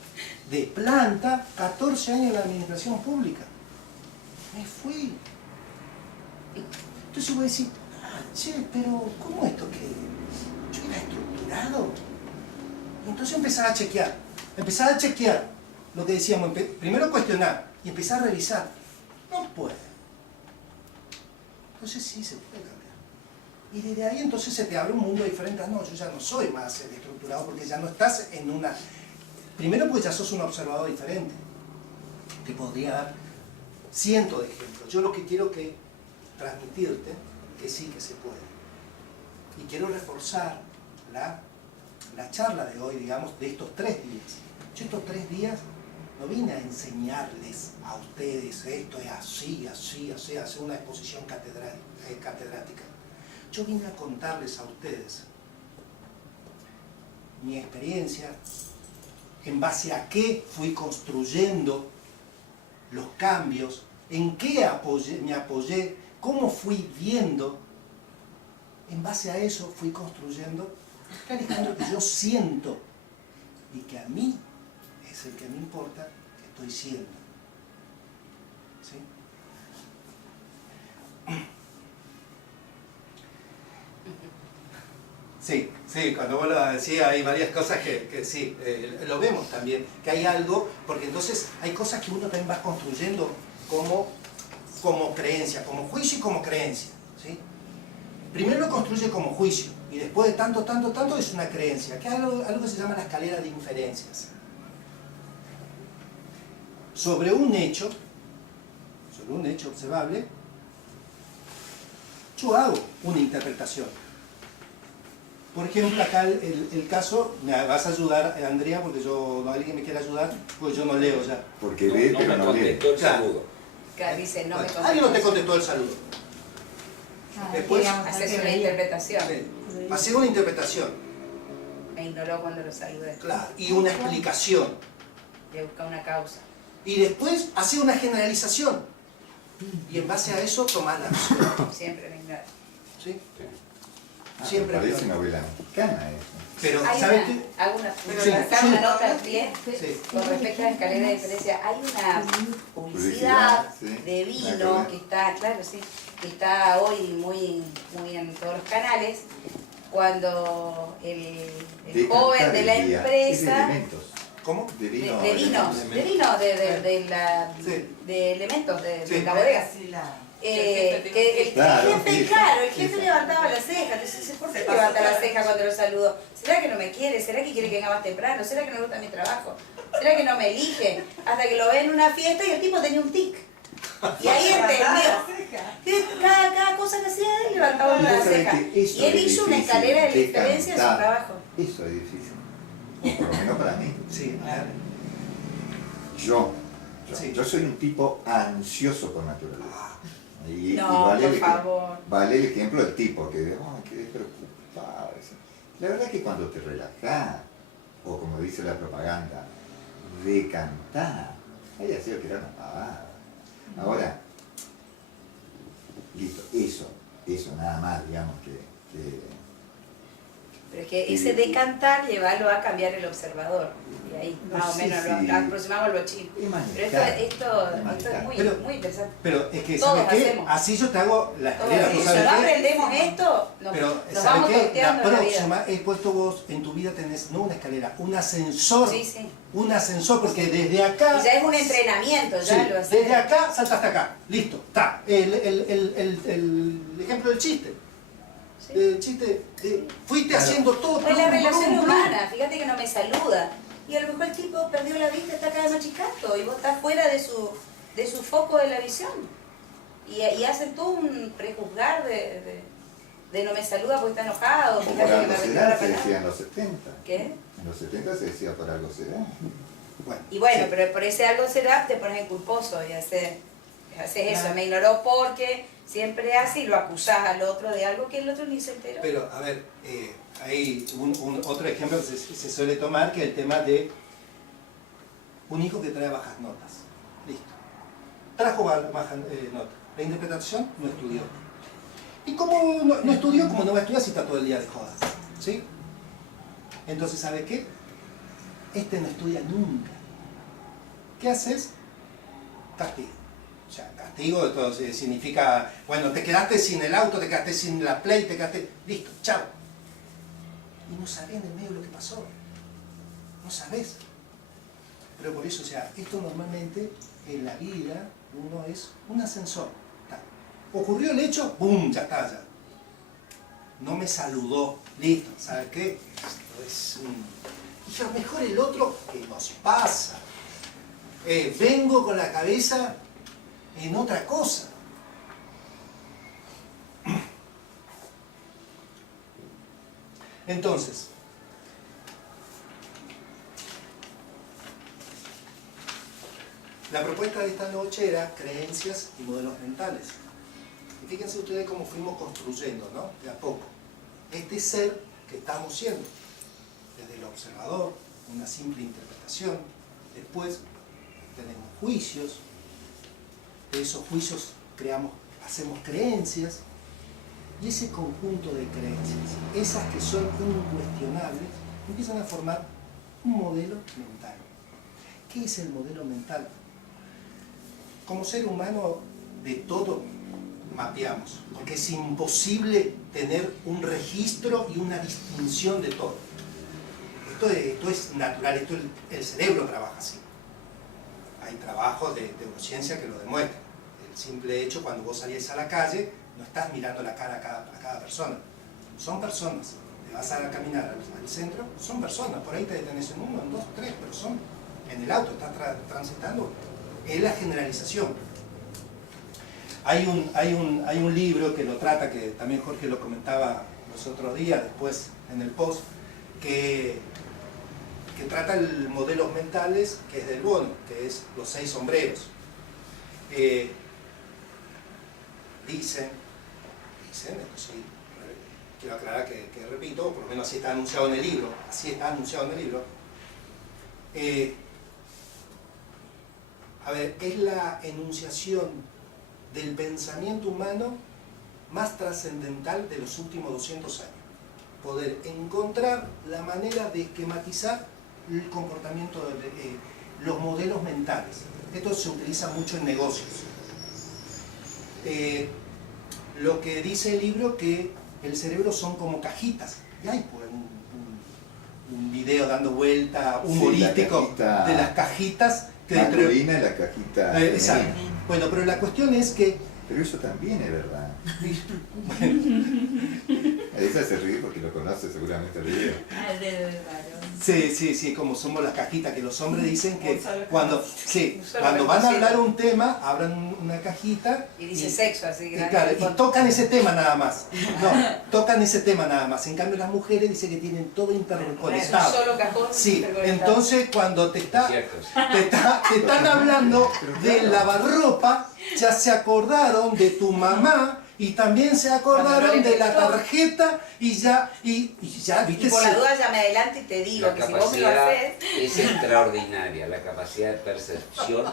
de planta, 14 años en la administración pública. Me fui. Entonces voy a decir, che, pero ¿cómo esto que yo era estructurado? Y entonces empezaba a chequear lo que decíamos, primero cuestionar y empezar a revisar. No puede. Entonces sí se puede cambiar. Y desde ahí entonces se te abre un mundo diferente. No, yo ya no soy más estructurado porque ya no estás en una... Primero porque ya sos un observador diferente. Te podría dar cientos de ejemplos. Yo lo que quiero que transmitirte que sí que se puede. Y quiero reforzar la charla de hoy, digamos, de estos 3 días. Yo estos 3 días no vine a enseñarles a ustedes esto es así, hacer una exposición catedrática. Yo vine a contarles a ustedes mi experiencia, en base a qué fui construyendo los cambios, en qué me apoyé, cómo fui viendo. En base a eso fui construyendo el Alejandro que yo siento y que a mí es el que me importa que estoy siendo. ¿Sí? Sí, cuando vos lo decías hay varias cosas que sí, lo vemos también, que hay algo, porque entonces hay cosas que uno también va construyendo como creencia, como juicio y como creencia. ¿Sí? Primero lo construye como juicio, y después de tanto es una creencia, que es algo que se llama la escalera de inferencias. Sobre un hecho observable, yo hago una interpretación. Por ejemplo, acá el caso, me vas a ayudar, Andrea, porque no hay alguien que me quiera ayudar, pues yo no leo ya. Porque ve, pero no lee. El saludo. Claro, dice, no me contestó. Alguien no te contestó el saludo. Después, haces una interpretación. hacer una interpretación. Me ignoró cuando lo saludé. Claro, y una explicación. Le busca una causa. Y después hacer una generalización. Y en base a eso tomar la acción. Siempre me ignora. ¿Sí? Siempre Siempre. parece novela mexicana eso. Pero, Hay ¿sabes una, qué? hago una, Sí, lanzar una nota al pie Sí. con respecto a la escalera de diferencia. Hay una publicidad Sí, de me vino acordé. que está, claro, sí, que está hoy muy en todos los canales, cuando el joven de la Es de empresa elementos. ¿Cómo? De de vino. vinos, Sí. de elementos Sí. de la bodega. Casi la... Que el Claro, jefe, sí. claro, el jefe Sí. levantaba la ceja. Entonces, ¿por qué Se levanta pasó la toda ceja la cuando lo saludo? ¿Será que no me quiere? ¿Será que quiere que venga más temprano? ¿Será que no le gusta mi trabajo? ¿Será que no me elige? Hasta que lo ve en una fiesta y el tipo tenía un tic. Y ahí entendió. Que cada cosa que hacía él levantaba Y la vos sabés ceja. que eso Y él es hizo una difícil escalera de de diferencia en su cantar. trabajo. Eso es difícil. O por lo menos para mí. Sí, claro. Sí. Yo soy un tipo ansioso por naturaleza. Y No, vale por el favor. vale el ejemplo del tipo que quedé preocupado. La verdad es que cuando te relajás, o como dice la propaganda, decantás, hay sido que era una pavada. Ahora, listo, eso nada más, digamos que Pero es que ese decantar llevarlo a cambiar el observador. Y ahí más o Sí, menos sí. lo aproximamos al bochín. es Pero manejar. esto Es es muy, Pero- muy interesante. Pero es que, Todos ¿sabes qué? hacemos. Así yo te hago la Todos escalera. así, ¿tú si sabes no qué? aprendemos esto, Pero, nos ¿sabes vamos qué? La torteando la vida. próxima, he puesto vos, en tu vida tenés, no una escalera, un ascensor. Sí, sí. Un ascensor, porque desde acá... Y ya es un entrenamiento, ya Sí, lo haces. desde acá salta hasta acá. Listo, está. El ejemplo del chiste. Sí. El chiste, fuiste Claro. haciendo todo. O en la plum, relación plum, plum. humana, fíjate que no me saluda. Y a lo mejor el tipo perdió la vista, está cada vez más chicato, y vos estás fuera de su foco de la visión. Y hacen todo un prejuzgar de no me saluda porque está enojado, o fíjate por que me algo repitió será, la se decía palabra. en los 70. ¿Qué? En los 70 se decía por algo será. Bueno, Y bueno, sí. pero por ese algo será, te pones en culposo y haces eso, Claro. me ignoró porque siempre hace y lo acusás al otro de algo que el otro ni se enteró. Pero, a ver, hay otro ejemplo que se suele tomar, que es el tema de un hijo que trae bajas notas. Listo. Trajo bajas notas. La interpretación no estudió. Y como no estudió, como no va a estudiar si está todo el día de joda. ¿Sí? Entonces, ¿sabe qué? Este no estudia nunca. ¿Qué haces? Castigo. O sea, castigo de todo significa, bueno, te quedaste sin el auto, te quedaste sin la Play, te quedaste... Listo, chao. Y no sabés en el medio lo que pasó. No sabés. Pero por eso, o sea, esto normalmente en la vida uno es un ascensor. Ocurrió el hecho, ¡pum! Ya está, ya. No me saludó. Listo, ¿sabe qué? Esto es un... Y a lo mejor el otro, que nos pasa. Vengo con la cabeza en otra cosa. Entonces, la propuesta de esta noche era creencias y modelos mentales. Y fíjense ustedes cómo fuimos construyendo, ¿no? De a poco. Este ser que estamos siendo, desde el observador, una simple interpretación, después tenemos juicios, de esos juicios hacemos creencias, y ese conjunto de creencias, esas que son incuestionables, empiezan a formar un modelo mental. ¿Qué es el modelo mental? Como ser humano, de todo mapeamos, porque es imposible tener un registro y una distinción de todo. Esto es natural, el cerebro trabaja así. Hay trabajos de neurociencia que lo demuestran. El simple hecho, cuando vos salís a la calle, no estás mirando la cara a cada persona. Son personas. Te vas a caminar al centro, son personas. Por ahí te detenés en uno, en dos, tres, pero son en el auto, estás transitando. Es la generalización. Hay un libro que lo trata, que también Jorge lo comentaba los otros días, después en el post, que trata el modelos mentales, que es del Bono, que es los 6 sombreros. Dicen, esto sí, quiero aclarar que repito, por lo menos así está anunciado en el libro, es la enunciación del pensamiento humano más trascendental de los últimos 200 años. Poder encontrar la manera de esquematizar el comportamiento de los modelos mentales. Esto se utiliza mucho en negocios. Lo que dice el libro, que el cerebro son como cajitas. Y hay pues, un video dando vuelta humorístico de las cajitas. Que la colina y la cajita. Exacto. Bueno, pero la cuestión es que... Pero eso también es verdad. Esa se ríe porque lo conoce seguramente el video. Sí, como somos las cajitas, que los hombres dicen que cuando van a hablar un tema, abran una cajita y dice sexo, así que... Claro, y tocan ese tema nada más. No, tocan ese tema nada más. En cambio las mujeres dicen que tienen todo interconectado. Es un solo cajón. Sí, entonces cuando te están hablando de lavarropa, ya se acordaron de tu mamá y también se acordaron de la tarjeta y ya, ¿viste? Y por la duda ya me adelanto y te digo que si vos me lo haces... Es extraordinaria, la capacidad de percepción,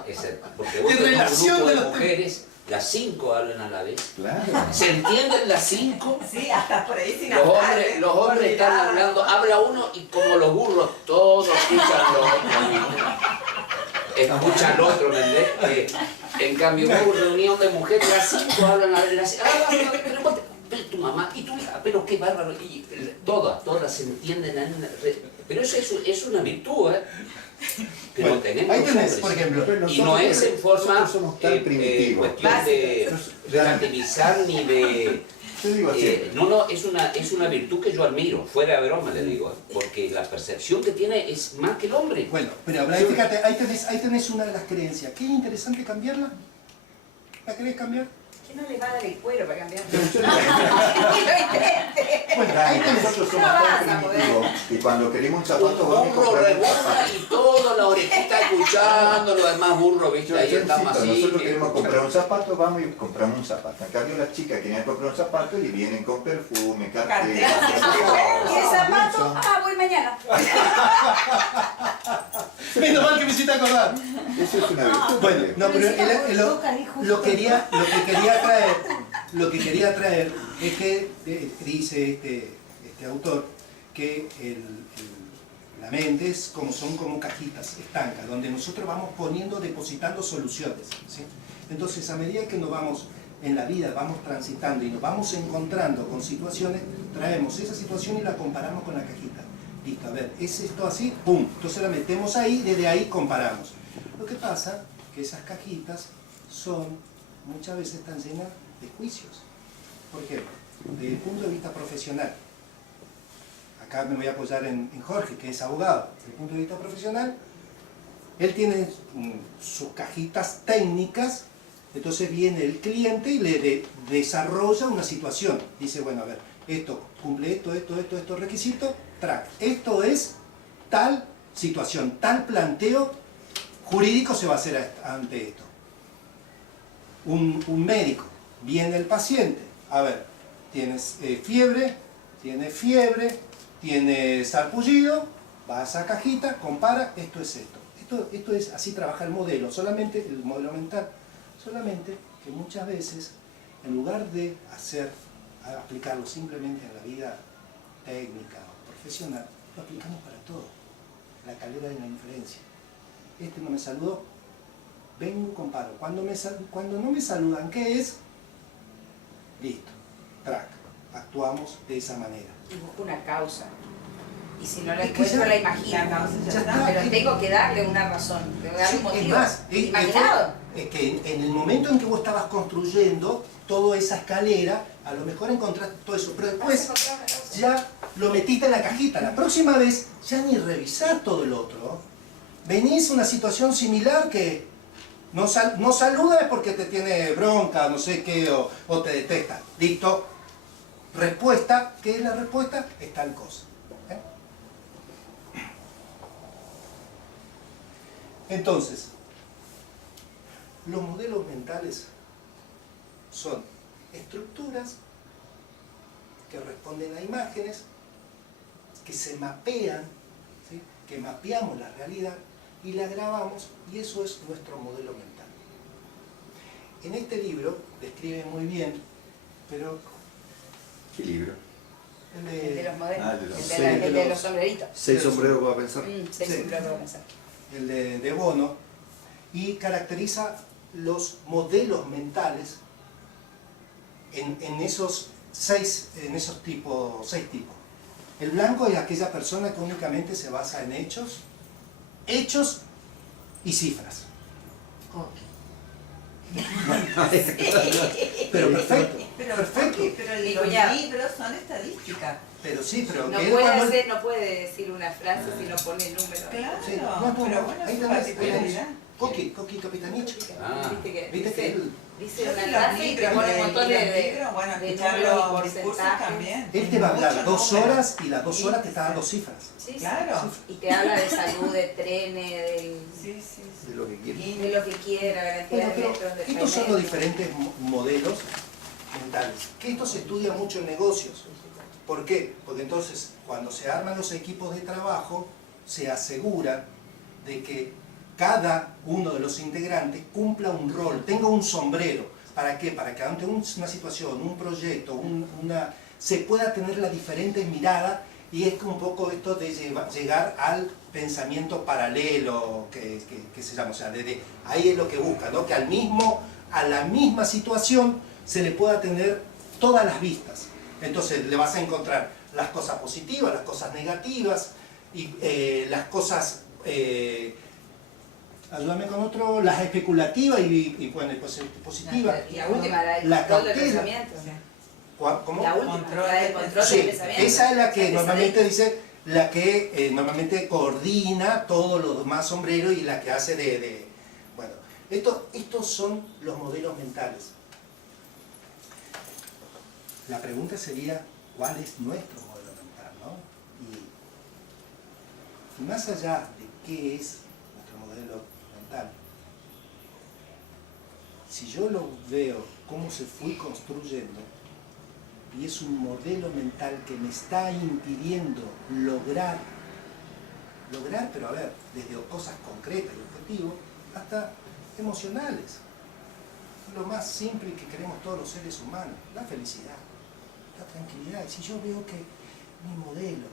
porque vos De tenés un relación grupo de de los- mujeres, las 5 hablan a la vez. Claro. ¿Se entienden las 5? Sí, hasta por ahí sin Los hombres están hablando, habla uno y como los burros, todos escuchan lo otro. Escucha al otro, ¿me entendés? En cambio, hubo reunión de mujeres, las 5 hablan a ver, pero tu mamá y tu hija, pero qué bárbaro, y todas se entienden. Pero eso es una virtud, ¿eh? Que Bueno, no tenemos ahí tenés, hombres. por ejemplo, Pero Y no es en forma nosotros somos tan primitivos. cuestión de relativizar ni de... Yo digo siempre. No, es una virtud que yo admiro, fuera de broma le digo, porque la percepción que tiene es más que el hombre. Bueno, pero fíjate, ahí tenés una de las creencias. ¿Qué es interesante cambiarla? ¿La querés cambiar? ¿Qué no le va a dar el cuero para cambiar? Pero yo digo, Bueno, ahí tenés. nosotros somos No tan vas a poder. primitivos y cuando queremos un zapato Un vamos y burro compramos un rebota zapato. y toda la orejita escuchando, los demás burros, viste, ahí estamos así. Nosotros queremos comprar un zapato, vamos y compramos un zapato. En cambio las chicas quieren comprar un zapato y vienen con perfume, cartera. ¿Y el zapato? Ah, voy mañana. Menos mal que me hiciste acordar. Eso es una virtud. Bueno, no, pero Toca ahí justo. lo que quería traer lo que quería traer es que dice este autor que la mente son como cajitas estancas, donde nosotros vamos depositando soluciones, ¿sí? Entonces, a medida que nos vamos en la vida, vamos transitando y nos vamos encontrando con situaciones, traemos esa situación y la comparamos con la cajita. Listo, a ver, ¿es esto así? ¡Pum! Entonces la metemos ahí, desde ahí comparamos. Lo que pasa es que esas cajitas muchas veces están llenas de juicios. Por ejemplo, desde el punto de vista profesional, acá me voy a apoyar en Jorge, que es abogado. Desde el punto de vista profesional, él tiene sus cajitas técnicas, entonces viene el cliente y le desarrolla una situación. Dice, bueno, a ver, esto cumple estos requisitos, track. Esto es tal situación, tal planteo jurídico se va a hacer ante esto. Un médico, viene el paciente, a ver, tienes fiebre, tiene sarpullido, va a esa cajita, compara, esto es esto. Esto es, así trabaja el modelo, solamente el modelo mental. Solamente que muchas veces, en lugar de aplicarlo simplemente en la vida técnica o profesional, lo aplicamos para todo. La calera de la inferencia. Este no me saludó, vengo y comparo. Cuando no me saludan, ¿qué es? Listo, track. Actuamos de esa manera. Y busco una causa. Y si no la Es que encuentro, ya- la imagino. La causa ya está. Pero tengo que darle una razón, tengo que darle un Sí, es motivo. más, Imaginado. es que en el momento en que vos estabas construyendo toda esa escalera, a lo mejor encontraste todo eso, pero después ya lo metiste en la cajita. La próxima vez ya ni revisás todo el otro. Venís a una situación similar que no saluda es porque te tiene bronca, no sé qué, o te detesta. Listo. Respuesta, ¿qué es la respuesta? Es tal cosa. Entonces, los modelos mentales son estructuras que responden a imágenes, que se mapean, ¿sí? Que mapeamos la realidad y la grabamos, y eso es nuestro modelo mental. En este libro describe muy bien, pero ¿Qué libro? El de los modelos, Ah, el de los- el de los sombreritos. 6 sombreros va a pensar. Seis Sí. sombreros para pensar. el de Bono, y caracteriza los modelos mentales en esos seis tipos. El blanco es aquella persona que únicamente se basa en hechos y cifras. Pero perfecto, Pero, perfecto. pero Mi los cuñado. libros son estadísticas. Pero sí, pero No que él puede, cuando- no puede decir una frase si no pone números. Claro, Sí, no, pero bueno, ahí es su tenés, particularidad. Coqui Capitanich. Ah. Viste que Viste que dice, él, dice Yo una sí los frase y te libros, pone un y montón los de libros, bueno, de escuchar números y los discursos porcentajes. también. él te va a hablar Muchos 2 números. horas y las 2 horas te está dando cifras. Sí, sí. Claro. Y te habla de salud, de trenes, Sí, sí, sí. De lo que quiere. de lo que quiera, la cantidad Bueno, de pero metros de estos son pavimento. los diferentes modelos mentales, que esto se estudia mucho en negocios. ¿Por qué? Porque entonces, cuando se arman los equipos de trabajo, se asegura de que cada uno de los integrantes cumpla un rol, tenga un sombrero. ¿Para qué? Para que ante una situación, un proyecto, se pueda tener las diferentes miradas, y es un poco esto de llegar al pensamiento paralelo que se llama. O sea, ahí es lo que busca, ¿no? Que a la misma situación se le pueda tener todas las vistas. Entonces le vas a encontrar las cosas positivas, las cosas negativas, y las cosas, ayúdame con otro, las especulativas y bueno, pues positivas. Y la última, la del La control del cautela. pensamiento. ¿Cómo? La última, Control la del del control Sí, del pensamiento. esa es la que Esa normalmente dice, la que normalmente coordina todos los demás sombreros y la que hace bueno, estos son los modelos mentales. La pregunta sería, ¿cuál es nuestro modelo mental, no? Y más allá de qué es nuestro modelo mental, si yo lo veo cómo se fue construyendo, y es un modelo mental que me está impidiendo lograr, pero a ver, desde cosas concretas y objetivos hasta emocionales. lo más simple que queremos todos los seres humanos, la felicidad, la tranquilidad. Si yo veo que mi modelo,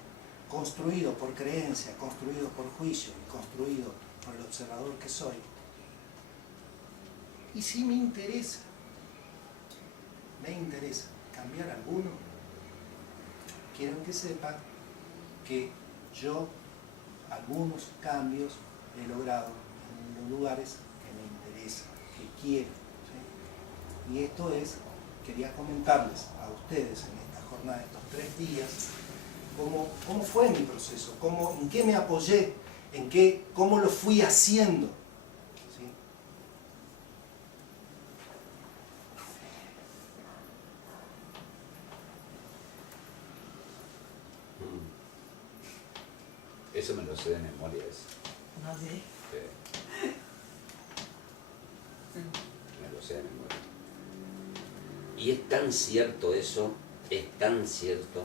construido por creencia, construido por juicio, construido por el observador que soy, y si me interesa cambiar alguno, quiero que sepan que yo algunos cambios he logrado en los lugares que me interesan, que quiero, ¿sí? Y esto es, quería comentarles a ustedes en esta jornada, estos 3 días, cómo fue mi proceso, en qué me apoyé, cómo lo fui haciendo. ¿Sí? Eso me lo sé de memoria. Eso. No, sí. Me lo sé de memoria. Y es tan cierto eso, es tan cierto.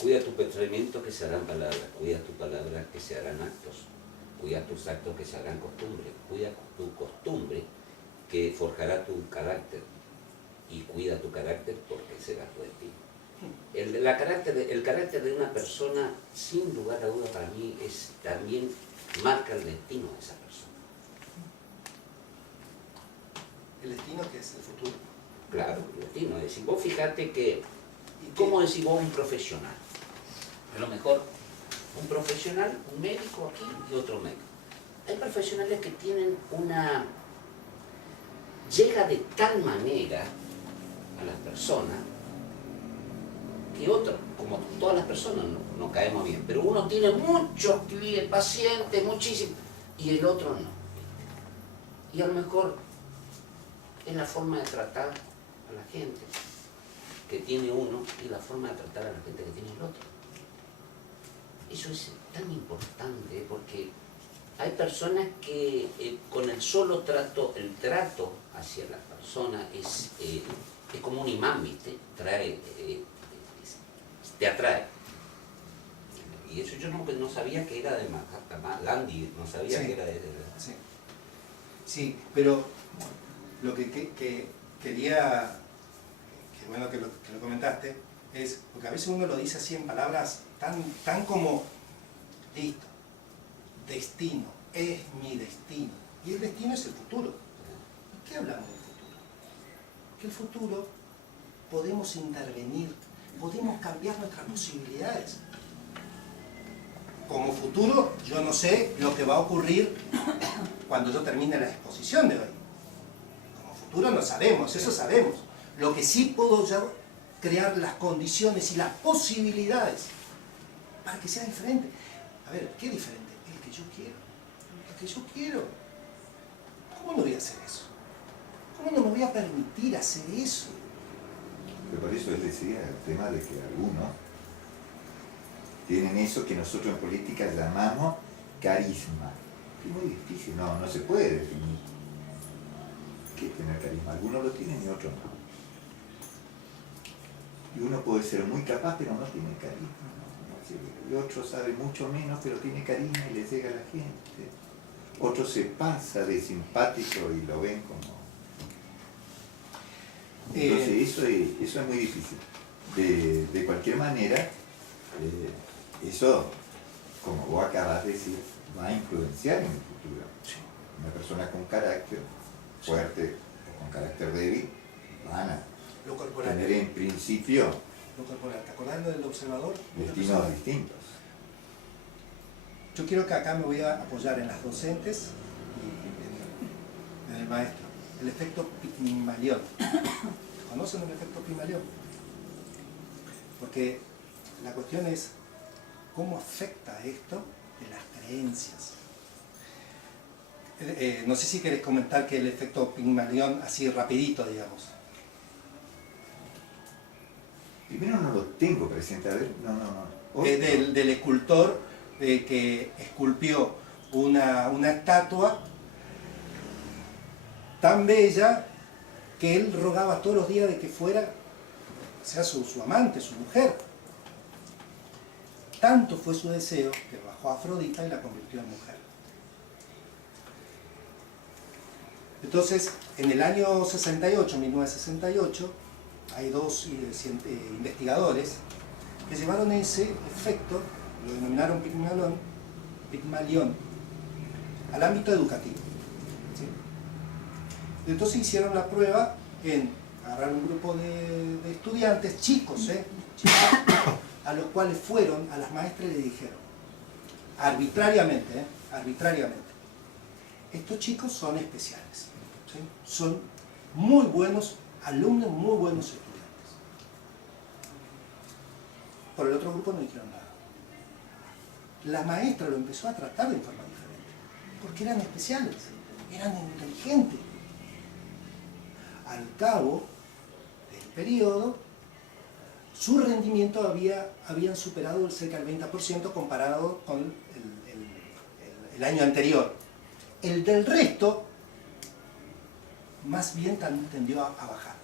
Cuida tu pensamiento que se harán palabras, cuida tu palabra que se harán actos, cuida tus actos que se harán costumbre, cuida tu costumbre que forjará tu carácter y cuida tu carácter porque será tu destino. El carácter de una persona, sin lugar a duda para mí, también marca el destino de esa persona. El destino que es el futuro. Claro, el destino. Es decir, vos fíjate que, ¿cómo decís vos un profesional? A lo mejor un profesional, un médico aquí y otro médico. Hay profesionales que tienen llega de tal manera a las personas que otro, como todas las personas, no caemos bien, pero uno tiene muchos pacientes, muchísimos, y el otro no. Y a lo mejor es la forma de tratar a la gente que tiene uno y la forma de tratar a la gente que tiene el otro. Eso es tan importante porque hay personas que con el solo trato, el trato hacia la persona es como un imán, ¿viste? Te atrae. Y eso yo no sabía que era de Mahatma Gandhi, no sabía Sí. que era de... Sí, sí, pero lo que quería, que bueno que lo comentaste, es, porque a veces uno lo dice así en palabras tan como, listo, destino, es mi destino. Y el destino es el futuro. ¿Y qué hablamos del futuro? Que el futuro podemos intervenir, podemos cambiar nuestras posibilidades. Como futuro, yo no sé lo que va a ocurrir cuando yo termine la exposición de hoy. Como futuro no sabemos, eso sabemos. Lo que sí puedo ya crear las condiciones y las posibilidades para que sea diferente. A ver, ¿qué diferente? El que yo quiero. El que yo quiero. ¿Cómo no voy a hacer eso? ¿Cómo no me voy a permitir hacer eso? Pero por eso él decía el tema de que algunos tienen eso que nosotros en política llamamos carisma. Es muy difícil, no se puede definir qué es tener carisma. Algunos lo tienen y otros no. Y uno puede ser muy capaz pero no tiene carisma. Y otro sabe mucho menos pero tiene carisma y le llega a la gente. Otro se pasa de simpático y lo ven como... Entonces eso es muy difícil. De cualquier manera, eso, como vos acabas de decir, va a influenciar en el futuro. Una persona con carácter fuerte o con carácter débil van a Lo corporal. tener en principio Lo corporal. ¿Te acordás del observador? destinos distintos. Yo quiero que acá me voy a apoyar en las docentes y en el maestro. El efecto Pigmalión. ¿Conocen el efecto Pigmalión? Porque la cuestión es cómo afecta esto de las creencias. No sé si querés comentar que el efecto Pigmalión, así rapidito, digamos. Primero no lo tengo presente, a ver, no. Del escultor que esculpió una estatua tan bella que él rogaba todos los días de que fuera, sea su amante, su mujer. Tanto fue su deseo que bajó a Afrodita y la convirtió en mujer. Entonces, en el año 68, 1968, hay dos investigadores que llevaron ese efecto, lo denominaron Pygmalion, al ámbito educativo. ¿Sí? Entonces hicieron la prueba en agarrar un grupo de estudiantes, chicos, a los cuales fueron a las maestras y le dijeron, arbitrariamente, estos chicos son especiales, ¿sí? Son muy buenos alumnos, muy buenos estudiantes. Por el otro grupo no dijeron nada. La maestra lo empezó a tratar de forma diferente, porque eran especiales, eran inteligentes. Al cabo del periodo, su rendimiento habían superado cerca del 20% comparado con el año anterior. El del resto, más bien tendió a bajar.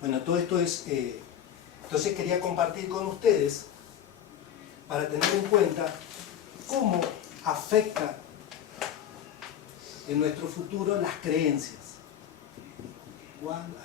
Bueno, todo esto es... entonces quería compartir con ustedes para tener en cuenta cómo afecta en nuestro futuro las creencias. Ahí está.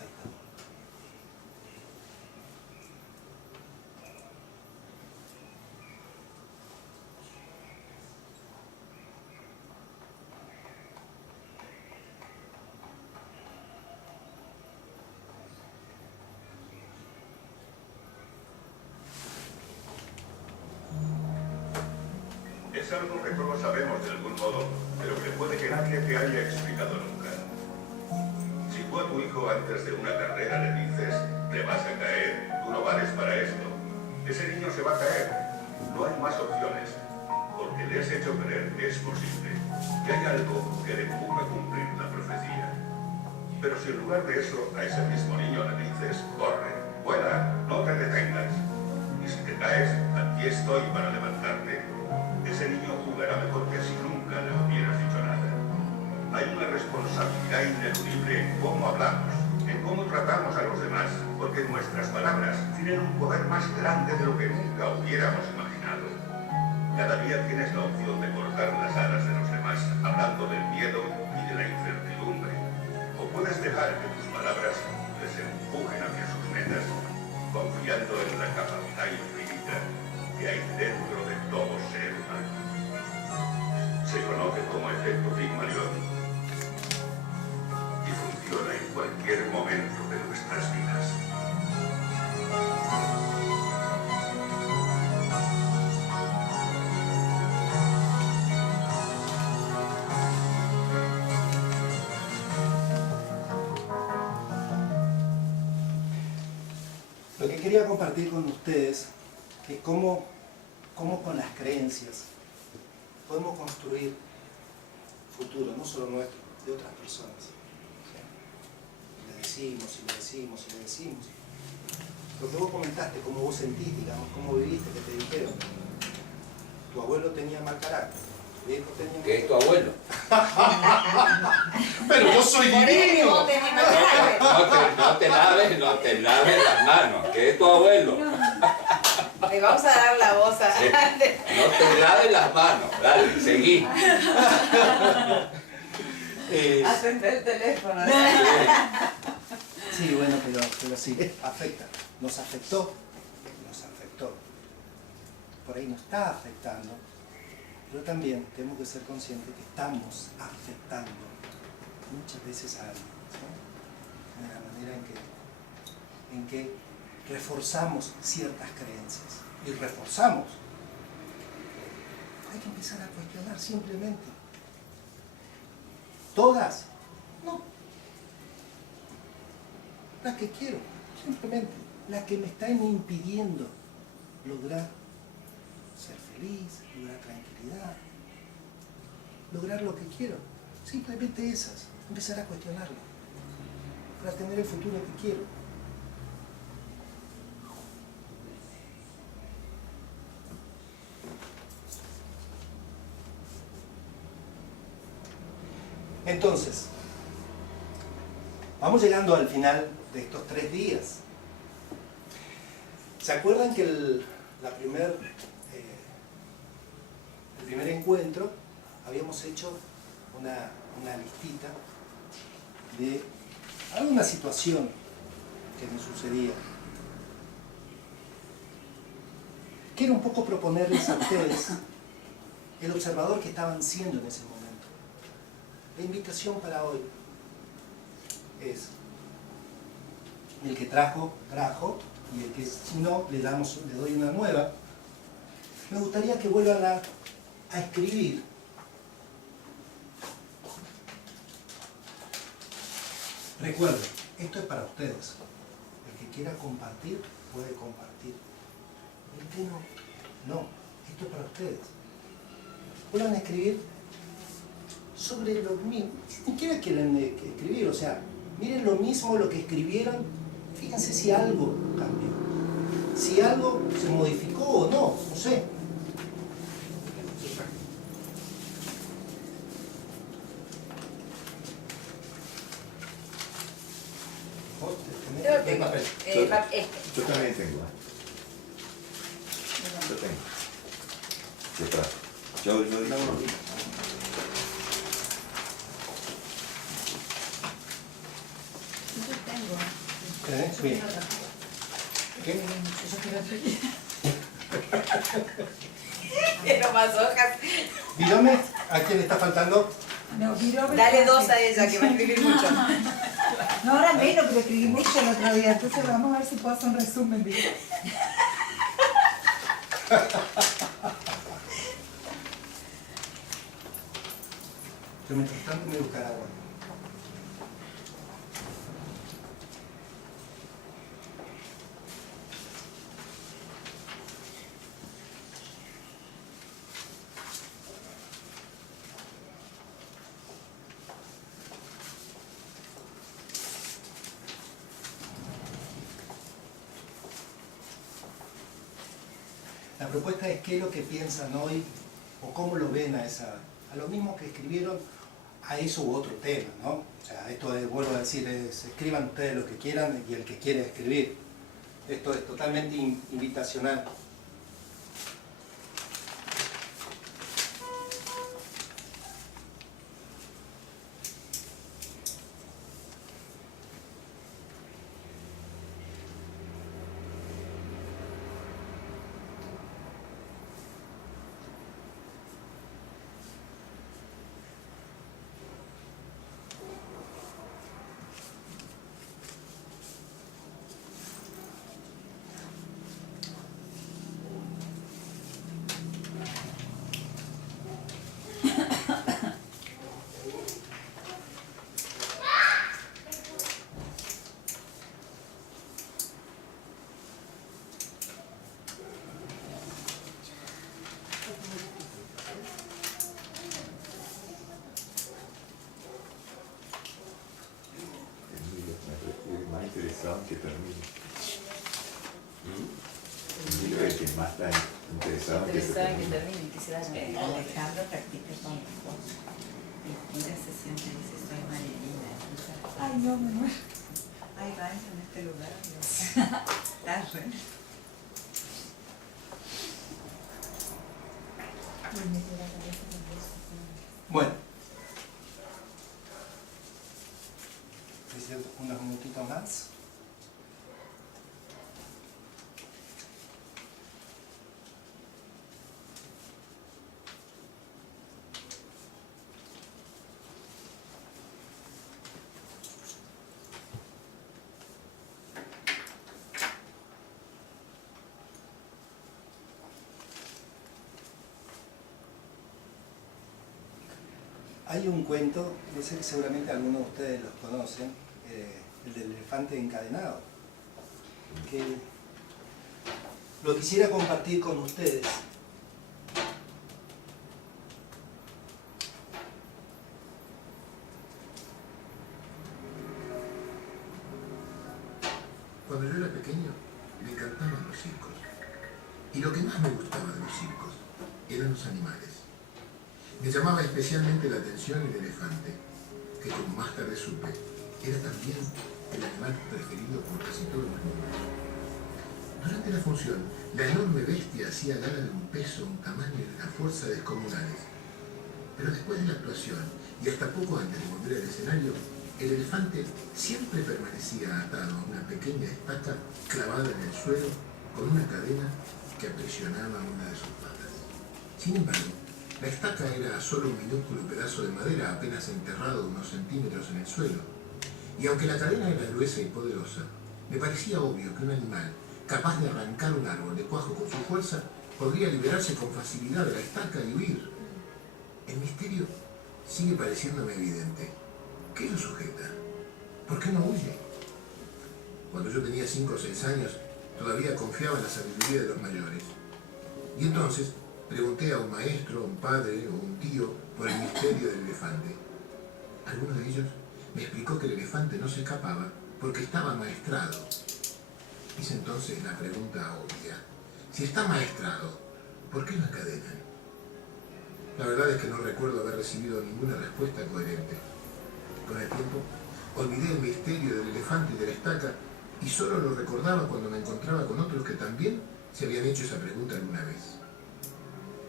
Es algo que todos sabemos de algún modo, pero que puede que nadie te haya explicado nunca. Si tú a tu hijo antes de una carrera le dices, te vas a caer, tú no vales para esto, ese niño se va a caer. No hay más opciones, porque le has hecho creer que es posible, que hay algo que le empuja a cumplir la profecía. Pero si en lugar de eso a ese mismo niño le dices, corre, vuela, no te detengas, y si te caes, aquí estoy para levantarte, ese niño jugará mejor que si nunca le hubieras dicho nada. Hay una responsabilidad ineludible en cómo hablamos, en cómo tratamos a los demás, porque nuestras palabras tienen un poder más grande de lo que nunca hubiéramos imaginado. Cada día tienes la opción de cortar las alas de los demás, hablando del miedo y de la incertidumbre. O puedes dejar que tus palabras les empujen hacia sus metas, confiando en la capacidad infinita que hay dentro de todo ser humano. Se conoce como efecto Pygmalion y funciona en cualquier momento de nuestras vidas. Lo que quería compartir con ustedes es cómo con las creencias podemos construir futuro, no solo nuestro, de otras personas. ¿Sí? Le decimos y le decimos y le decimos. Lo que vos comentaste, cómo vos sentís, digamos, cómo viviste, que te dijeron. Tu abuelo tenía mal carácter, tu viejo tenía mal ¿Qué es tu abuelo? Pero yo soy divino. No te laves las manos. ¿Qué es tu abuelo? Le vamos a dar la voz a... Sí. No te laves las manos. Dale, seguí. Atender el teléfono. Sí, bueno, pero sí, afecta. Nos afectó. Por ahí nos está afectando. Pero también tenemos que ser conscientes que estamos afectando muchas veces a alguien, ¿sí? De la manera en que reforzamos ciertas creencias. Y reforzamos. Hay que empezar a cuestionar simplemente. ¿Todas? No. Las que quiero, simplemente. Las que me están impidiendo lograr ser feliz, lograr tranquilidad, lograr lo que quiero. Simplemente esas. Empezar a cuestionarlo. Para tener el futuro que quiero. Entonces, vamos llegando al final de estos 3 días. ¿Se acuerdan que el primer encuentro habíamos hecho una listita de alguna situación que me sucedía. Quiero un poco proponerles a ustedes el observador que estaban siendo en ese momento. La invitación para hoy es: el que trajo, y el que si no, le doy una nueva. Me gustaría que vuelvan a escribir recuerden, esto es para ustedes. El que quiera compartir, puede compartir. El que no, esto es para ustedes. Vuelvan a escribir sobre lo mismo. Si ni siquiera quieren escribir, o sea, miren lo mismo lo que escribieron, fíjense si algo cambió. Si algo se modificó o no sé. Yo tengo. Yo también tengo. Yo tengo. ¿Qué tal? Yo digo. Yo tengo. Bien. ¿Qué? Quiero más hojas. Dígame, ¿a quién le está faltando? No, Dale dos a ella, que va a escribir mucho. No, ahora menos, pero escribí mucho el otro día. Entonces vamos a ver si puedo hacer un resumen. ¿Viste? Yo mientras tanto me voy a buscar agua. La propuesta es qué es lo que piensan hoy o cómo lo ven a lo mismo que escribieron a eso u otro tema, ¿no? O sea, esto es, vuelvo a decir, escriban ustedes lo que quieran y el que quiera escribir. Esto es totalmente invitacional. Más interesado que termine. El libro es el que más está interesado que termine. Alejandro practica con mi esposo. Y mira, se siente y dice, soy Marilina. Ay, no, me muero. Hay baños en este lugar. Está re. Bueno. Unos minutitos más. Hay un cuento, yo sé que seguramente algunos de ustedes los conocen, el del elefante encadenado, que lo quisiera compartir con ustedes. Cuando yo era pequeño, me encantaban los circos. Y lo que más me gustaba de los circos eran los animales. Me llamaba especialmente la atención el elefante, que como más tarde supe, era también el animal preferido por casi todos los niños. Durante la función, la enorme bestia hacía gala de un peso, un tamaño y una fuerza descomunales. Pero después de la actuación, y hasta poco antes de volver al escenario, el elefante siempre permanecía atado a una pequeña estaca clavada en el suelo con una cadena que aprisionaba una de sus patas. Sin embargo, la estaca era solo un minúsculo pedazo de madera apenas enterrado unos centímetros en el suelo, y aunque la cadena era gruesa y poderosa, me parecía obvio que un animal capaz de arrancar un árbol de cuajo con su fuerza podría liberarse con facilidad de la estaca y huir. El misterio sigue pareciéndome evidente. ¿Qué lo sujeta? ¿Por qué no huye? Cuando yo tenía 5 o 6 años, todavía confiaba en la sabiduría de los mayores. Y entonces pregunté a un maestro, un padre o un tío por el misterio del elefante. Alguno de ellos me explicó que el elefante no se escapaba porque estaba maestrado. Hice entonces la pregunta obvia. Si está maestrado, ¿por qué lo encadenan? La verdad es que no recuerdo haber recibido ninguna respuesta coherente. Con el tiempo, olvidé el misterio del elefante y de la estaca y solo lo recordaba cuando me encontraba con otros que también se habían hecho esa pregunta alguna vez.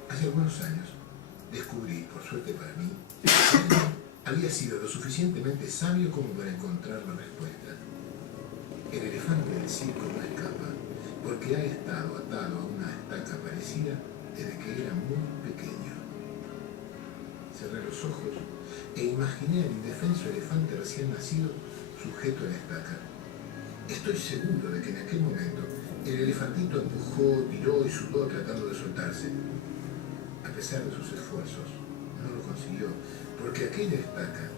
Hace algunos años descubrí, por suerte para mí, que había sido lo suficientemente sabio como para encontrar la respuesta. El elefante del circo no escapa porque ha estado atado a una estaca parecida desde que era muy pequeño. Cerré los ojos e imaginé al indefenso elefante recién nacido sujeto a la estaca. Estoy seguro de que en aquel momento el elefantito empujó, tiró y sudó tratando de soltarse. A pesar de sus esfuerzos, no lo consiguió, porque aquella estaca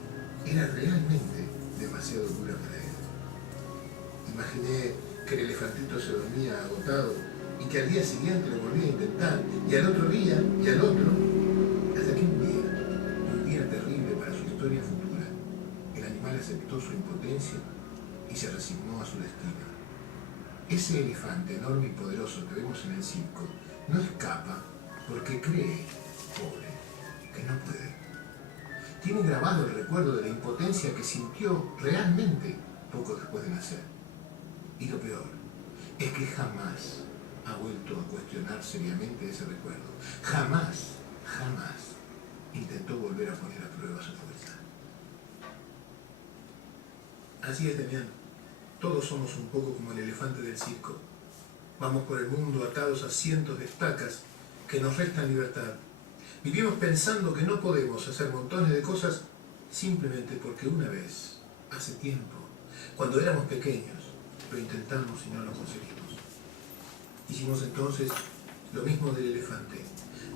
era realmente demasiado dura para él. Imaginé que el elefantito se dormía agotado y que al día siguiente lo volvía a intentar, y al otro día, y al otro, hasta que un día terrible para su historia futura, el animal aceptó su impotencia y se resignó a su destino. Ese elefante enorme y poderoso que vemos en el circo no escapa porque cree, pobre, que no puede. Tiene grabado el recuerdo de la impotencia que sintió realmente poco después de nacer. Y lo peor es que jamás ha vuelto a cuestionar seriamente ese recuerdo. Jamás intentó volver a poner a prueba su fuerza. Así es, Damián. Todos somos un poco como el elefante del circo. Vamos por el mundo atados a cientos de estacas que nos restan libertad. Vivimos pensando que no podemos hacer montones de cosas simplemente porque una vez, hace tiempo, cuando éramos pequeños, lo intentamos y no lo conseguimos. Hicimos entonces lo mismo del elefante.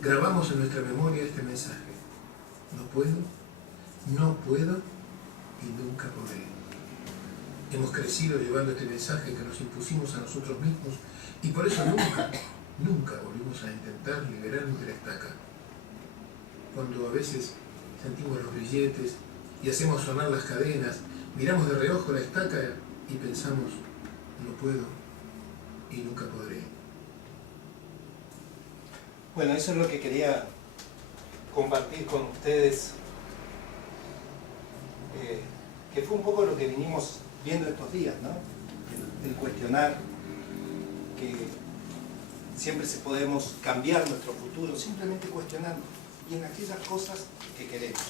Grabamos en nuestra memoria este mensaje. No puedo y nunca podré. Hemos crecido llevando este mensaje que nos impusimos a nosotros mismos y por eso nunca volvimos a intentar liberarnos de la estaca. Cuando a veces sentimos los grilletes y hacemos sonar las cadenas, miramos de reojo la estaca y pensamos, no puedo y nunca podré. Bueno, eso es lo que quería compartir con ustedes, que fue un poco lo que vinimos viendo estos días, ¿no? El cuestionar que siempre podemos cambiar nuestro futuro, simplemente cuestionando, y en aquellas cosas que queremos.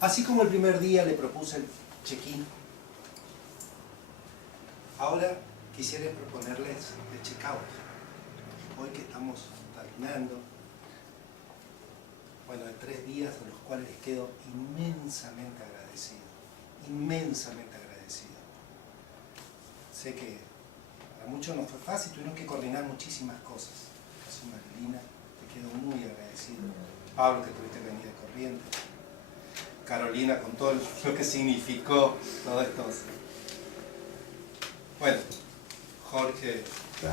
Así como el primer día le propuse el check-in, ahora quisiera proponerles el check-out. Hoy que estamos terminando, bueno, de 3 días de los cuales les quedo inmensamente agradecido, inmensamente agradecido. Sé que a muchos no fue fácil, tuvieron que coordinar muchísimas cosas. En el caso de Marilina, te quedo muy agradecido. Pablo, que tuviste que venir de Corrientes. Carolina, con todo lo que significó todo esto. Bueno, Jorge,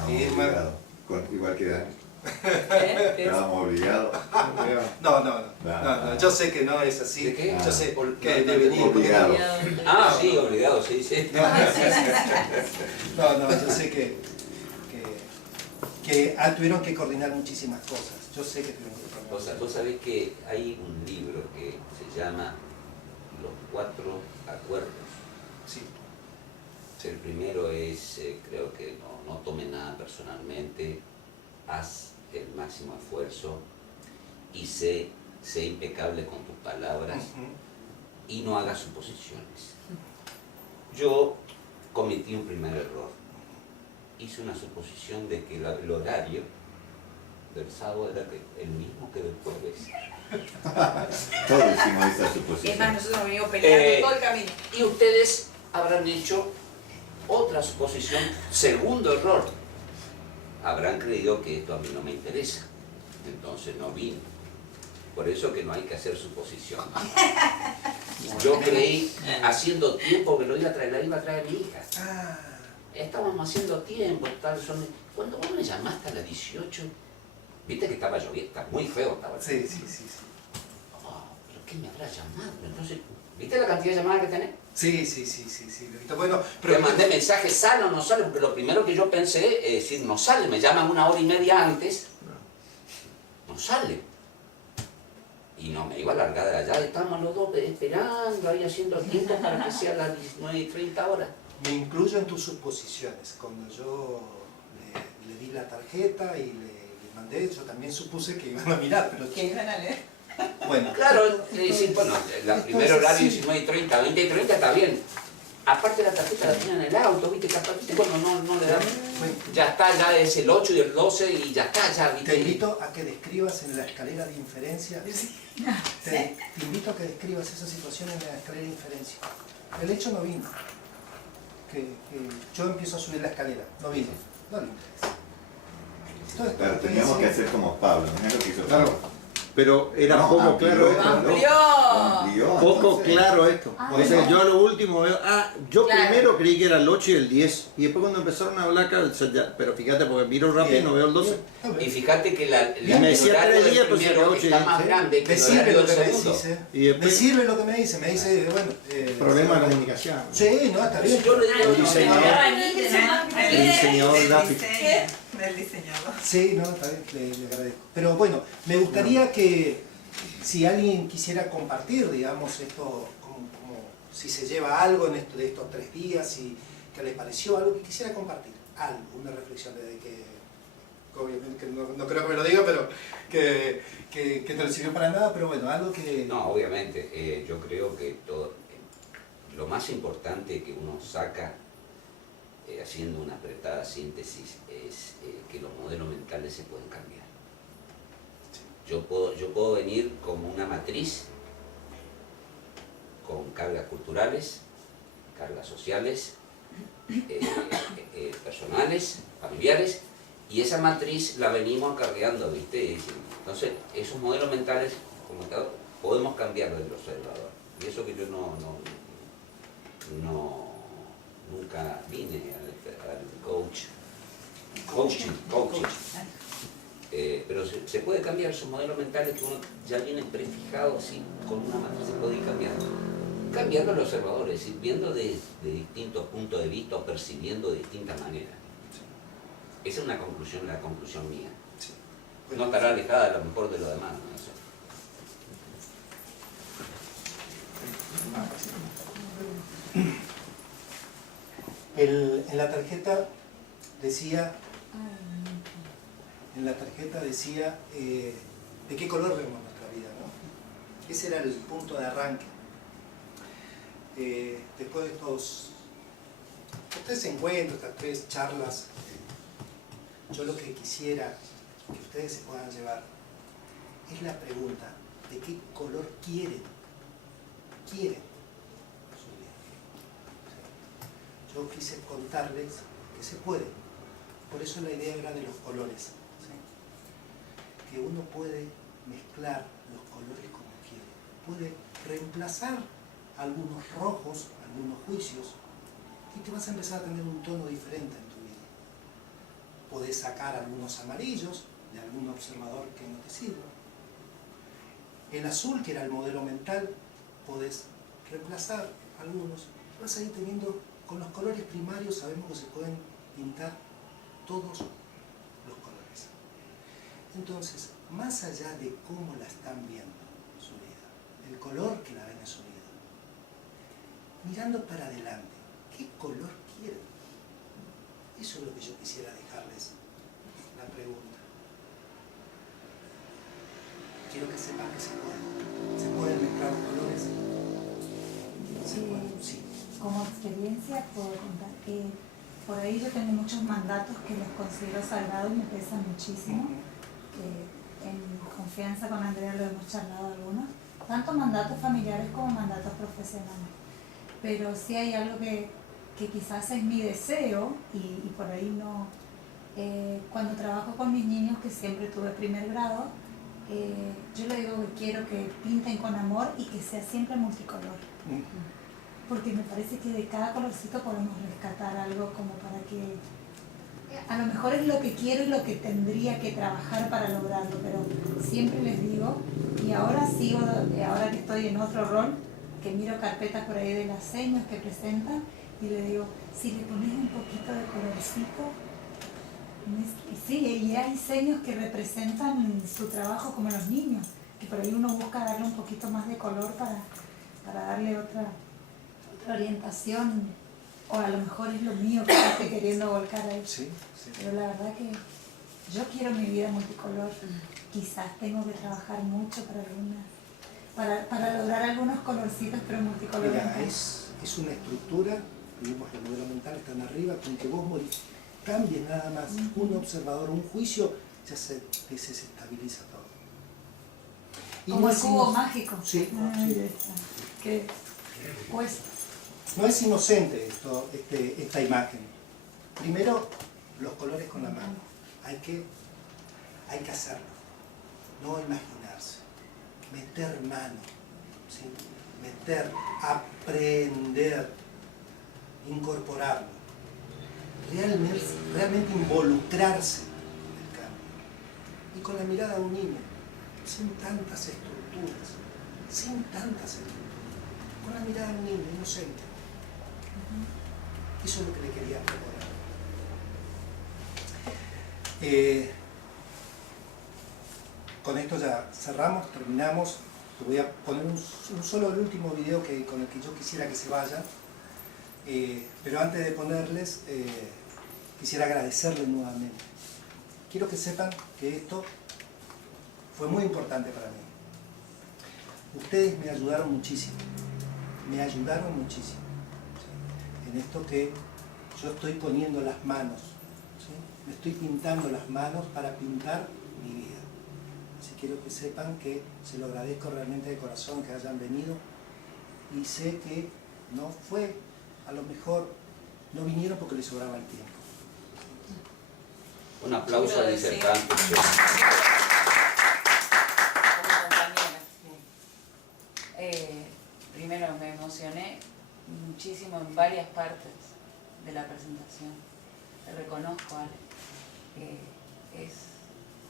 Irma. Igual que Dani. Estábamos obligados. No, yo sé que no es así. ¿De qué? Yo sé que No, de venir. Obligado. Ah, sí, obligado, sí. No, yo sé que tuvieron que coordinar muchísimas cosas. Yo sé que tuvieron que coordinar. O sea, vos sabés que hay un libro que se llama Los 4 Acuerdos. Sí. El primero es, creo que no tome nada personalmente, haz el máximo esfuerzo, y sé impecable con tus palabras y no hagas suposiciones. Yo cometí un primer error. Hice una suposición de que el horario del sábado era el mismo que del jueves. Todos hicimos esa Es suposición. más, nosotros nos venimos peleando todo el camino. Y ustedes habrán hecho otra suposición, segundo error. Habrán creído que esto a mí no me interesa, entonces no vine. Por eso que no hay que hacer suposiciones. Yo creí, haciendo tiempo que lo iba a traer, la iba a traer mi hija. Estábamos haciendo tiempo, cuando vos me llamaste a las 18, viste que estaba lloviendo, está muy feo estaba. Sí. Oh, ¿pero qué me habrá llamado? Entonces, ¿viste la cantidad de llamadas que tenés? Sí, lo he visto. Bueno, Te mandé mensaje, ¿sale o no sale? Porque lo primero que yo pensé es decir, no sale, me llaman 1 hora y media antes, no sale. Y no, me iba a largar de allá, estábamos los dos esperando, ahí haciendo tiempo para que sea las 19:30 horas. me incluyo en tus suposiciones. Cuando yo le di la tarjeta y le mandé, yo también supuse que iban a mirar, pero Que iban a leer. bueno. Claro, bueno, el primer horario 19:30, 20:30 está bien. Aparte la tarjeta la tienen en el auto, viste, ¿viste? Cuando no le dan, ya está, ya es el 8 y el 12 y ya está, ya, viste. Te invito a que describas en la escalera de inferencia, te invito a que describas esa situación en la escalera de inferencia. El hecho no vino, que yo empiezo a subir la escalera, no vino, no le interesa. Todo esto Claro, que teníamos que dice- hacer como Pablo, mirá lo que hizo Claro. Pablo. Pero era No, poco amplió claro esto, esto. ¿no? Amplió, Poco entonces. claro esto. Ah, O sea, bueno. yo a lo último veo, yo Claro. primero creí que era el 8 y el 10. Y después cuando empezaron a hablar, claro, o sea, pero fíjate, porque miro rápido y no veo el 12. Y fíjate que Y me decía el horario 3 del días, pues, primero 8 y está 10, más ¿sí? grande que Me el sirve horario lo del que me segundo. decís, Y me después, sirve lo que me dice, bueno... problema de comunicación. Sí, no, está bien. Yo le digo, El diseñador. El diseñador gráfico. Del diseñador. Sí, no, está bien, le agradezco. Pero bueno, me gustaría que si alguien quisiera compartir, digamos, esto, como si se lleva algo en de estos 3 días y que les pareció algo que quisiera compartir, algo, una reflexión de que, obviamente que no creo que me lo diga, pero que no le sirvió para nada, pero bueno, algo que... No, obviamente, yo creo que lo más importante que uno saca haciendo una apretada síntesis es que los modelos mentales se pueden cambiar. Yo puedo venir como una matriz con cargas culturales, cargas sociales, personales, familiares, y esa matriz la venimos acarreando, ¿viste? Entonces, esos modelos mentales, como te digo, podemos cambiarlos del observador. Y eso que yo nunca vine al coaching. Pero se puede cambiar esos modelos mentales que uno ya vienen prefijados así, con una matriz se puede ir cambiando. Cambiando el observador, es decir, viendo de distintos puntos de vista o percibiendo de distintas maneras. Esa es la conclusión mía. No estará alejada a lo mejor de lo demás, no sé. En la tarjeta decía, de qué color vemos nuestra vida, ¿no? Ese era el punto de arranque. Después de estos 3 encuentros, estas 3 charlas, yo lo que quisiera que ustedes se puedan llevar es la pregunta de qué color quieren su vida. ¿Sí? Yo quise contarles que se puede. Por eso la idea era de los colores. ¿Sí? Que uno puede mezclar los colores como quiere. Puede reemplazar algunos rojos, algunos juicios, y te vas a empezar a tener un tono diferente en tu vida. Podés sacar algunos amarillos de algún observador que no te sirva. El azul, que era el modelo mental, podés reemplazar algunos. Vas a ir teniendo, con los colores primarios sabemos que se pueden pintar todos los colores. Entonces, más allá de cómo la están viendo su vida, el color que la ven en su vida, mirando para adelante, ¿qué color quieren? Eso es lo que yo quisiera dejarles la pregunta. quiero que sepan que se pueden mezclar los colores. Sí. Como experiencia puedo contar que por ahí yo tengo muchos mandatos que los considero sagrados y me pesan muchísimo. En confianza con Andrea lo hemos charlado algunos, tanto mandatos familiares como mandatos profesionales. Pero sí hay algo que quizás es mi deseo y por ahí no. Cuando trabajo con mis niños, que siempre tuve primer grado, yo le digo que quiero que pinten con amor y que sea siempre multicolor. Porque me parece que de cada colorcito podemos rescatar algo como para que... A lo mejor es lo que quiero y lo que tendría que trabajar para lograrlo, pero siempre les digo, y ahora sigo, ahora que estoy en otro rol, que miro carpetas por ahí de las señas que presentan, y le digo, si le pones un poquito de colorcito, sí, y hay seños que representan su trabajo como los niños, que por ahí uno busca darle un poquito más de color para darle otra orientación, o a lo mejor es lo mío que estoy queriendo volcar ahí. Sí. Pero la verdad que yo quiero mi vida multicolor. Quizás tengo que trabajar mucho para lograr algunos colorcitos, pero multicolor. Mira, es una estructura, vimos el modelo mental, están arriba, con que vos cambies nada más un observador, un juicio, ya se desestabiliza todo. Y como no el cubo es mágico. Sí. Que cuesta. No es inocente esta imagen. Primero, los colores con la mano. Hay que hacerlo, no imaginarse. Meter mano, ¿sí? Aprender, incorporarlo. Realmente involucrarse en el cambio. Y con la mirada de un niño, sin tantas estructuras, con la mirada de un niño inocente. Eso es lo que le quería proponer. Con esto ya cerramos, terminamos. Te voy a poner el último video con el que yo quisiera que se vayan. Pero antes de ponerles, quisiera agradecerles nuevamente. Quiero que sepan que esto fue muy importante para mí. Ustedes me ayudaron muchísimo. En esto que yo estoy poniendo las manos, ¿sí? Me estoy pintando las manos para pintar mi vida. Así quiero que sepan que se lo agradezco realmente de corazón que hayan venido, y sé que no fue, a lo mejor no vinieron porque les sobraba el tiempo. Un aplauso al disertante. Primero me emocioné muchísimo en varias partes de la presentación. Te reconozco, Ale, que es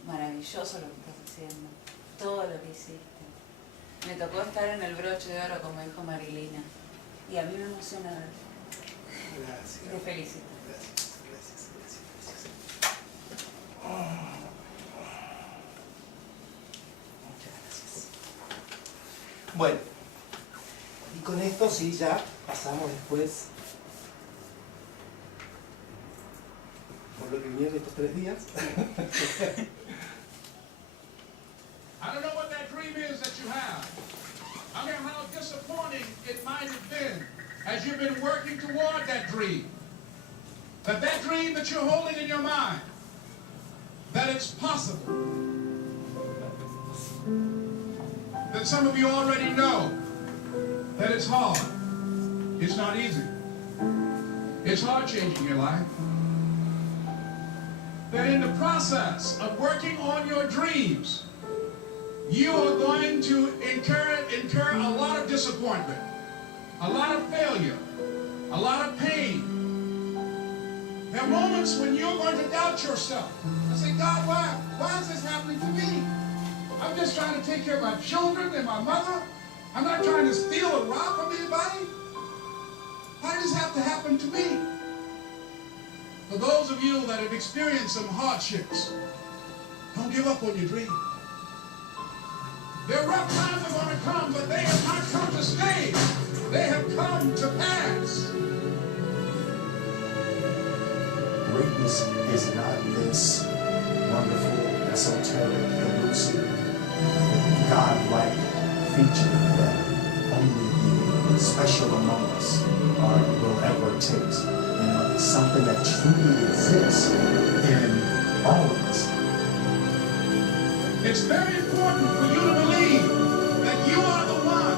maravilloso lo que estás haciendo, todo lo que hiciste. Me tocó estar en el broche de oro, como dijo Marilina, y a mí me emociona verte. Gracias. Te felicito. Gracias. Muchas gracias. Bueno, y con esto sí ya pasamos después por lo que vinieron estos 3 días. I don't know what that dream is that you have. I don't know how disappointing it might have been as you've been working toward that dream. That dream that you're holding in your mind, that it's possible. That some of you already know that it's hard. It's not easy. It's hard changing your life. That in the process of working on your dreams, you are going to incur a lot of disappointment, a lot of failure, a lot of pain. There are moments when you're going to doubt yourself. I say, God, why is this happening to me? I'm just trying to take care of my children and my mother. I'm not trying to steal or rob from anybody. Why does this have to happen to me? For those of you that have experienced some hardships, don't give up on your dream. Their rough times are going to come, but they have not come to stay. They have come to pass. Greatness is not this wonderful, esoteric, elusive godlike feature that only the special among us will ever taste. It's something that truly exists in all of us. It's very important for you to believe that you are the one.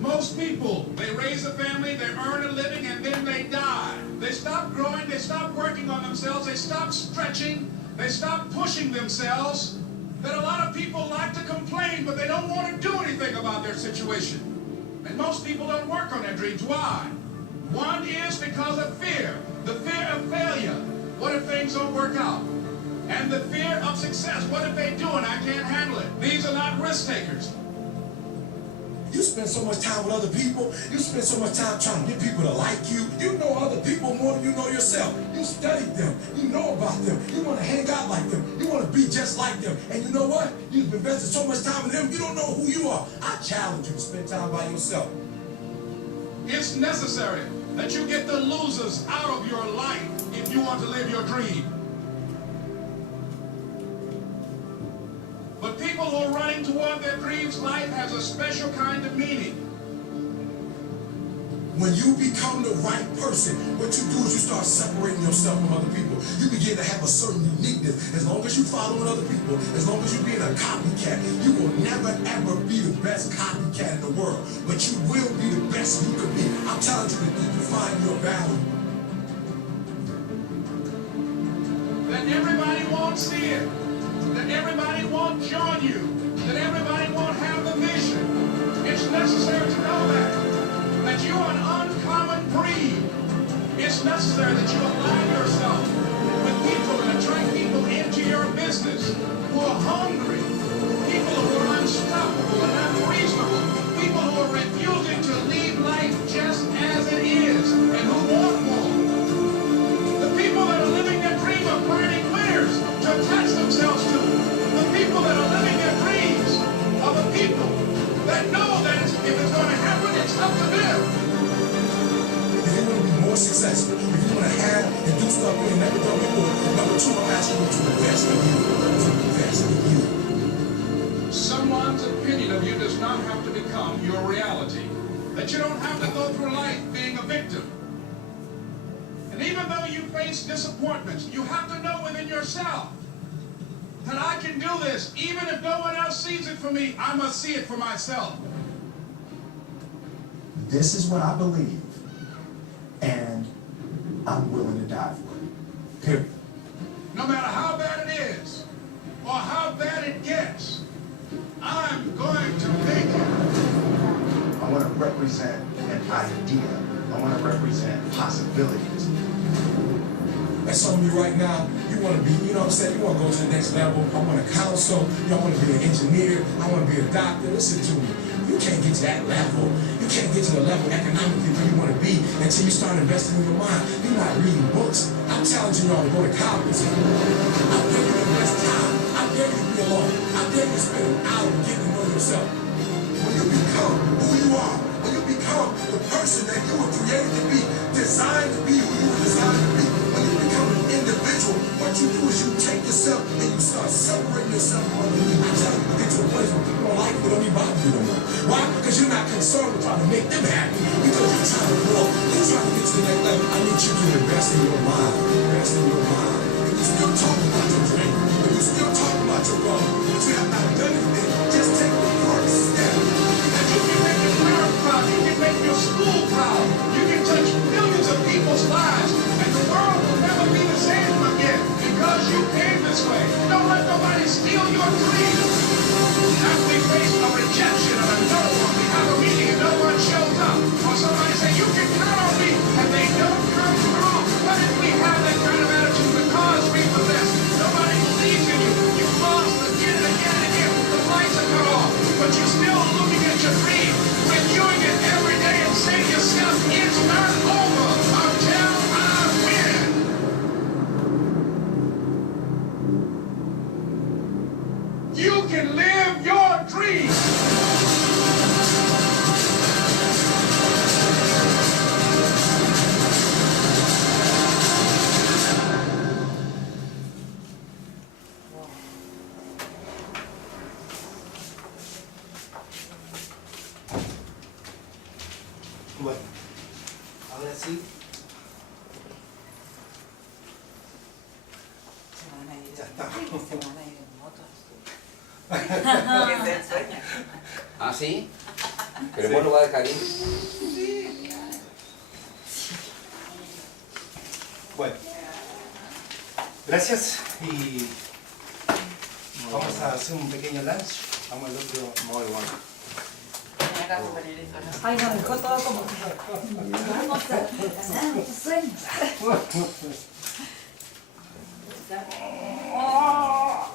Most people, they raise a family, they earn a living, and then they die. They stop growing, they stop working on themselves, they stop stretching, they stop pushing themselves. That a lot of people like to complain, but they don't want to do anything about their situation. And most people don't work on their dreams. Why? One is because of fear. The fear of failure. What if things don't work out? And the fear of success. What if they do and I can't handle it? These are not risk takers. You spend so much time with other people. You spend so much time trying to get people to like you. You know other people more than you know yourself. You study them. You know about them. You want to hang out like them. You want to be just like them. And you know what? You've invested so much time in them, you don't know who you are. I challenge you to spend time by yourself. It's necessary that you get the losers out of your life if you want to live your dream. But people who are running toward their dreams, life has a special kind of meaning. When you become the right person, what you do is you start separating yourself from other people. You begin to have a certain uniqueness. As long as you following other people, as long as you're being a copycat, you will never ever be the best copycat in the world. But you will be the best you can be. I'm telling you to find your value. That everybody won't see it. That everybody won't join you. That everybody won't have the vision. It's necessary to know that you are an uncommon breed. It's necessary that you align yourself with people and attract people into your business who are hungry, people who are unstoppable and unreasonable, people who are refusing to leave life just as it is and who want more. The people that are living their dream of finding winners to attach themselves to. The people that are living their dreams are the people that know that if it's going to happen, it's up to them. If you want to be more successful, if you want to have and do stuff you ain't never done before, number two, I'm asking you to invest in you. To invest in you. Someone's opinion of you does not have to become your reality. That you don't have to go through life being a victim. And even though you face disappointments, you have to know within yourself that I can do this. Even if no one else sees it for me, I must see it for myself. This is what I believe, and I'm willing to die for it. Period. No matter how bad it is, or how bad it gets, I'm going to make it. I want to represent an idea. I want to represent possibilities. And some of you right now, you want to be, you know what I'm saying, you want to go to the next level. I want to counsel, I want to be an engineer, I want to be a doctor. Listen to me. You can't get to that level. You can't get to the level economically where you want to be until you start investing in your mind. You're not reading books. I'm challenging y'all to go to college. I dare you to invest time. I dare you to be alone. I dare you to spend an hour getting to know yourself. When you become who you are, when you become the person that you were created to be, designed to be who you were designed to be, when you become an individual, what you do is you take yourself and you start separating yourself from other people. I tell you to get to a place where people don't like you, they don't even bother you no more. Why? Because you're not concerned with trying to make them happy. Because you're trying to grow. You're trying to get to the next level. I need you to invest in your mind. Invest in your mind. And you still talking about your dream. And you still talking about your goal. But you have not done anything. Just take the first step. And you can make your parent proud. You can make your school proud. You can touch millions of people's lives. And the world will never be the same again because you came this way. Don't let nobody steal your dreams. After we face a rejection and a no, we have a meeting and no one shows up. Or somebody say, you can count on me, and they don't come through. What if we have that kind of attitude because we possess? Nobody believes in you. You've lost again and again and again. The lights are cut off. But you're still looking at your dream, reviewing it every day and saying to yourself, it's not over until I win. You can live your dream. Bueno, ahora sí. Se van a ir. Ya está. Se van a ir en moto. Que es el sueño. ¿Ah, sí? ¿Pero Sí. vos lo vas a dejar ir? Bueno, gracias y vamos a hacer un pequeño lunch. Vamos al otro. Muy bueno. Ven acá, compañerito, ¿no? Ay, nos dejó todo como que vamos a ganar nuestros sueños.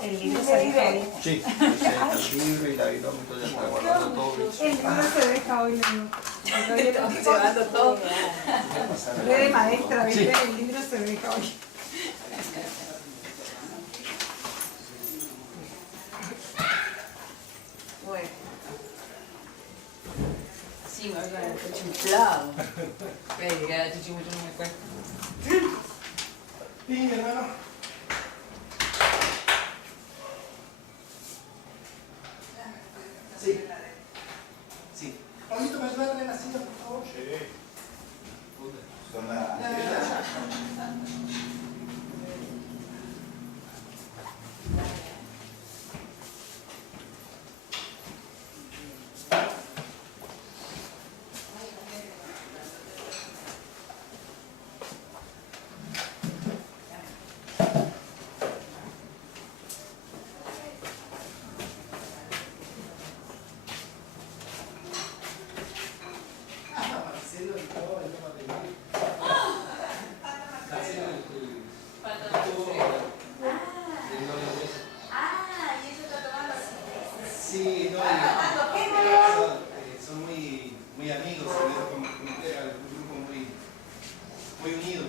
El libro se deja hoy. Sí, el libro y la kilómetro ya está guardando todo. El libro se deja hoy. Estamos llevando todo. Re de maestra, ¿viste? El libro se deja hoy. Bueno. Sí, me voy con el pecho inflado. Ven, que a la chichi mucho no me cuesta. Sí, hermano. Sí. Sí. Pablito, ¿me ayudas a traer la silla, por favor? Sí. Son las... Marcelo y todo, el tema de mí. Y eso está tomando Sí, no, son muy amigos, un grupo muy unido.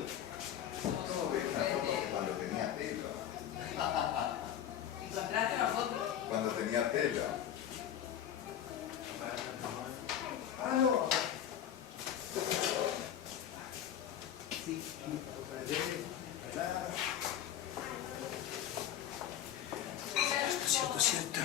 Cuando tenía pelo. ¿Encontraste una foto? Cuando tenía pelo. Ah, no. Sí, para allá, para allá. Cierto, cierto.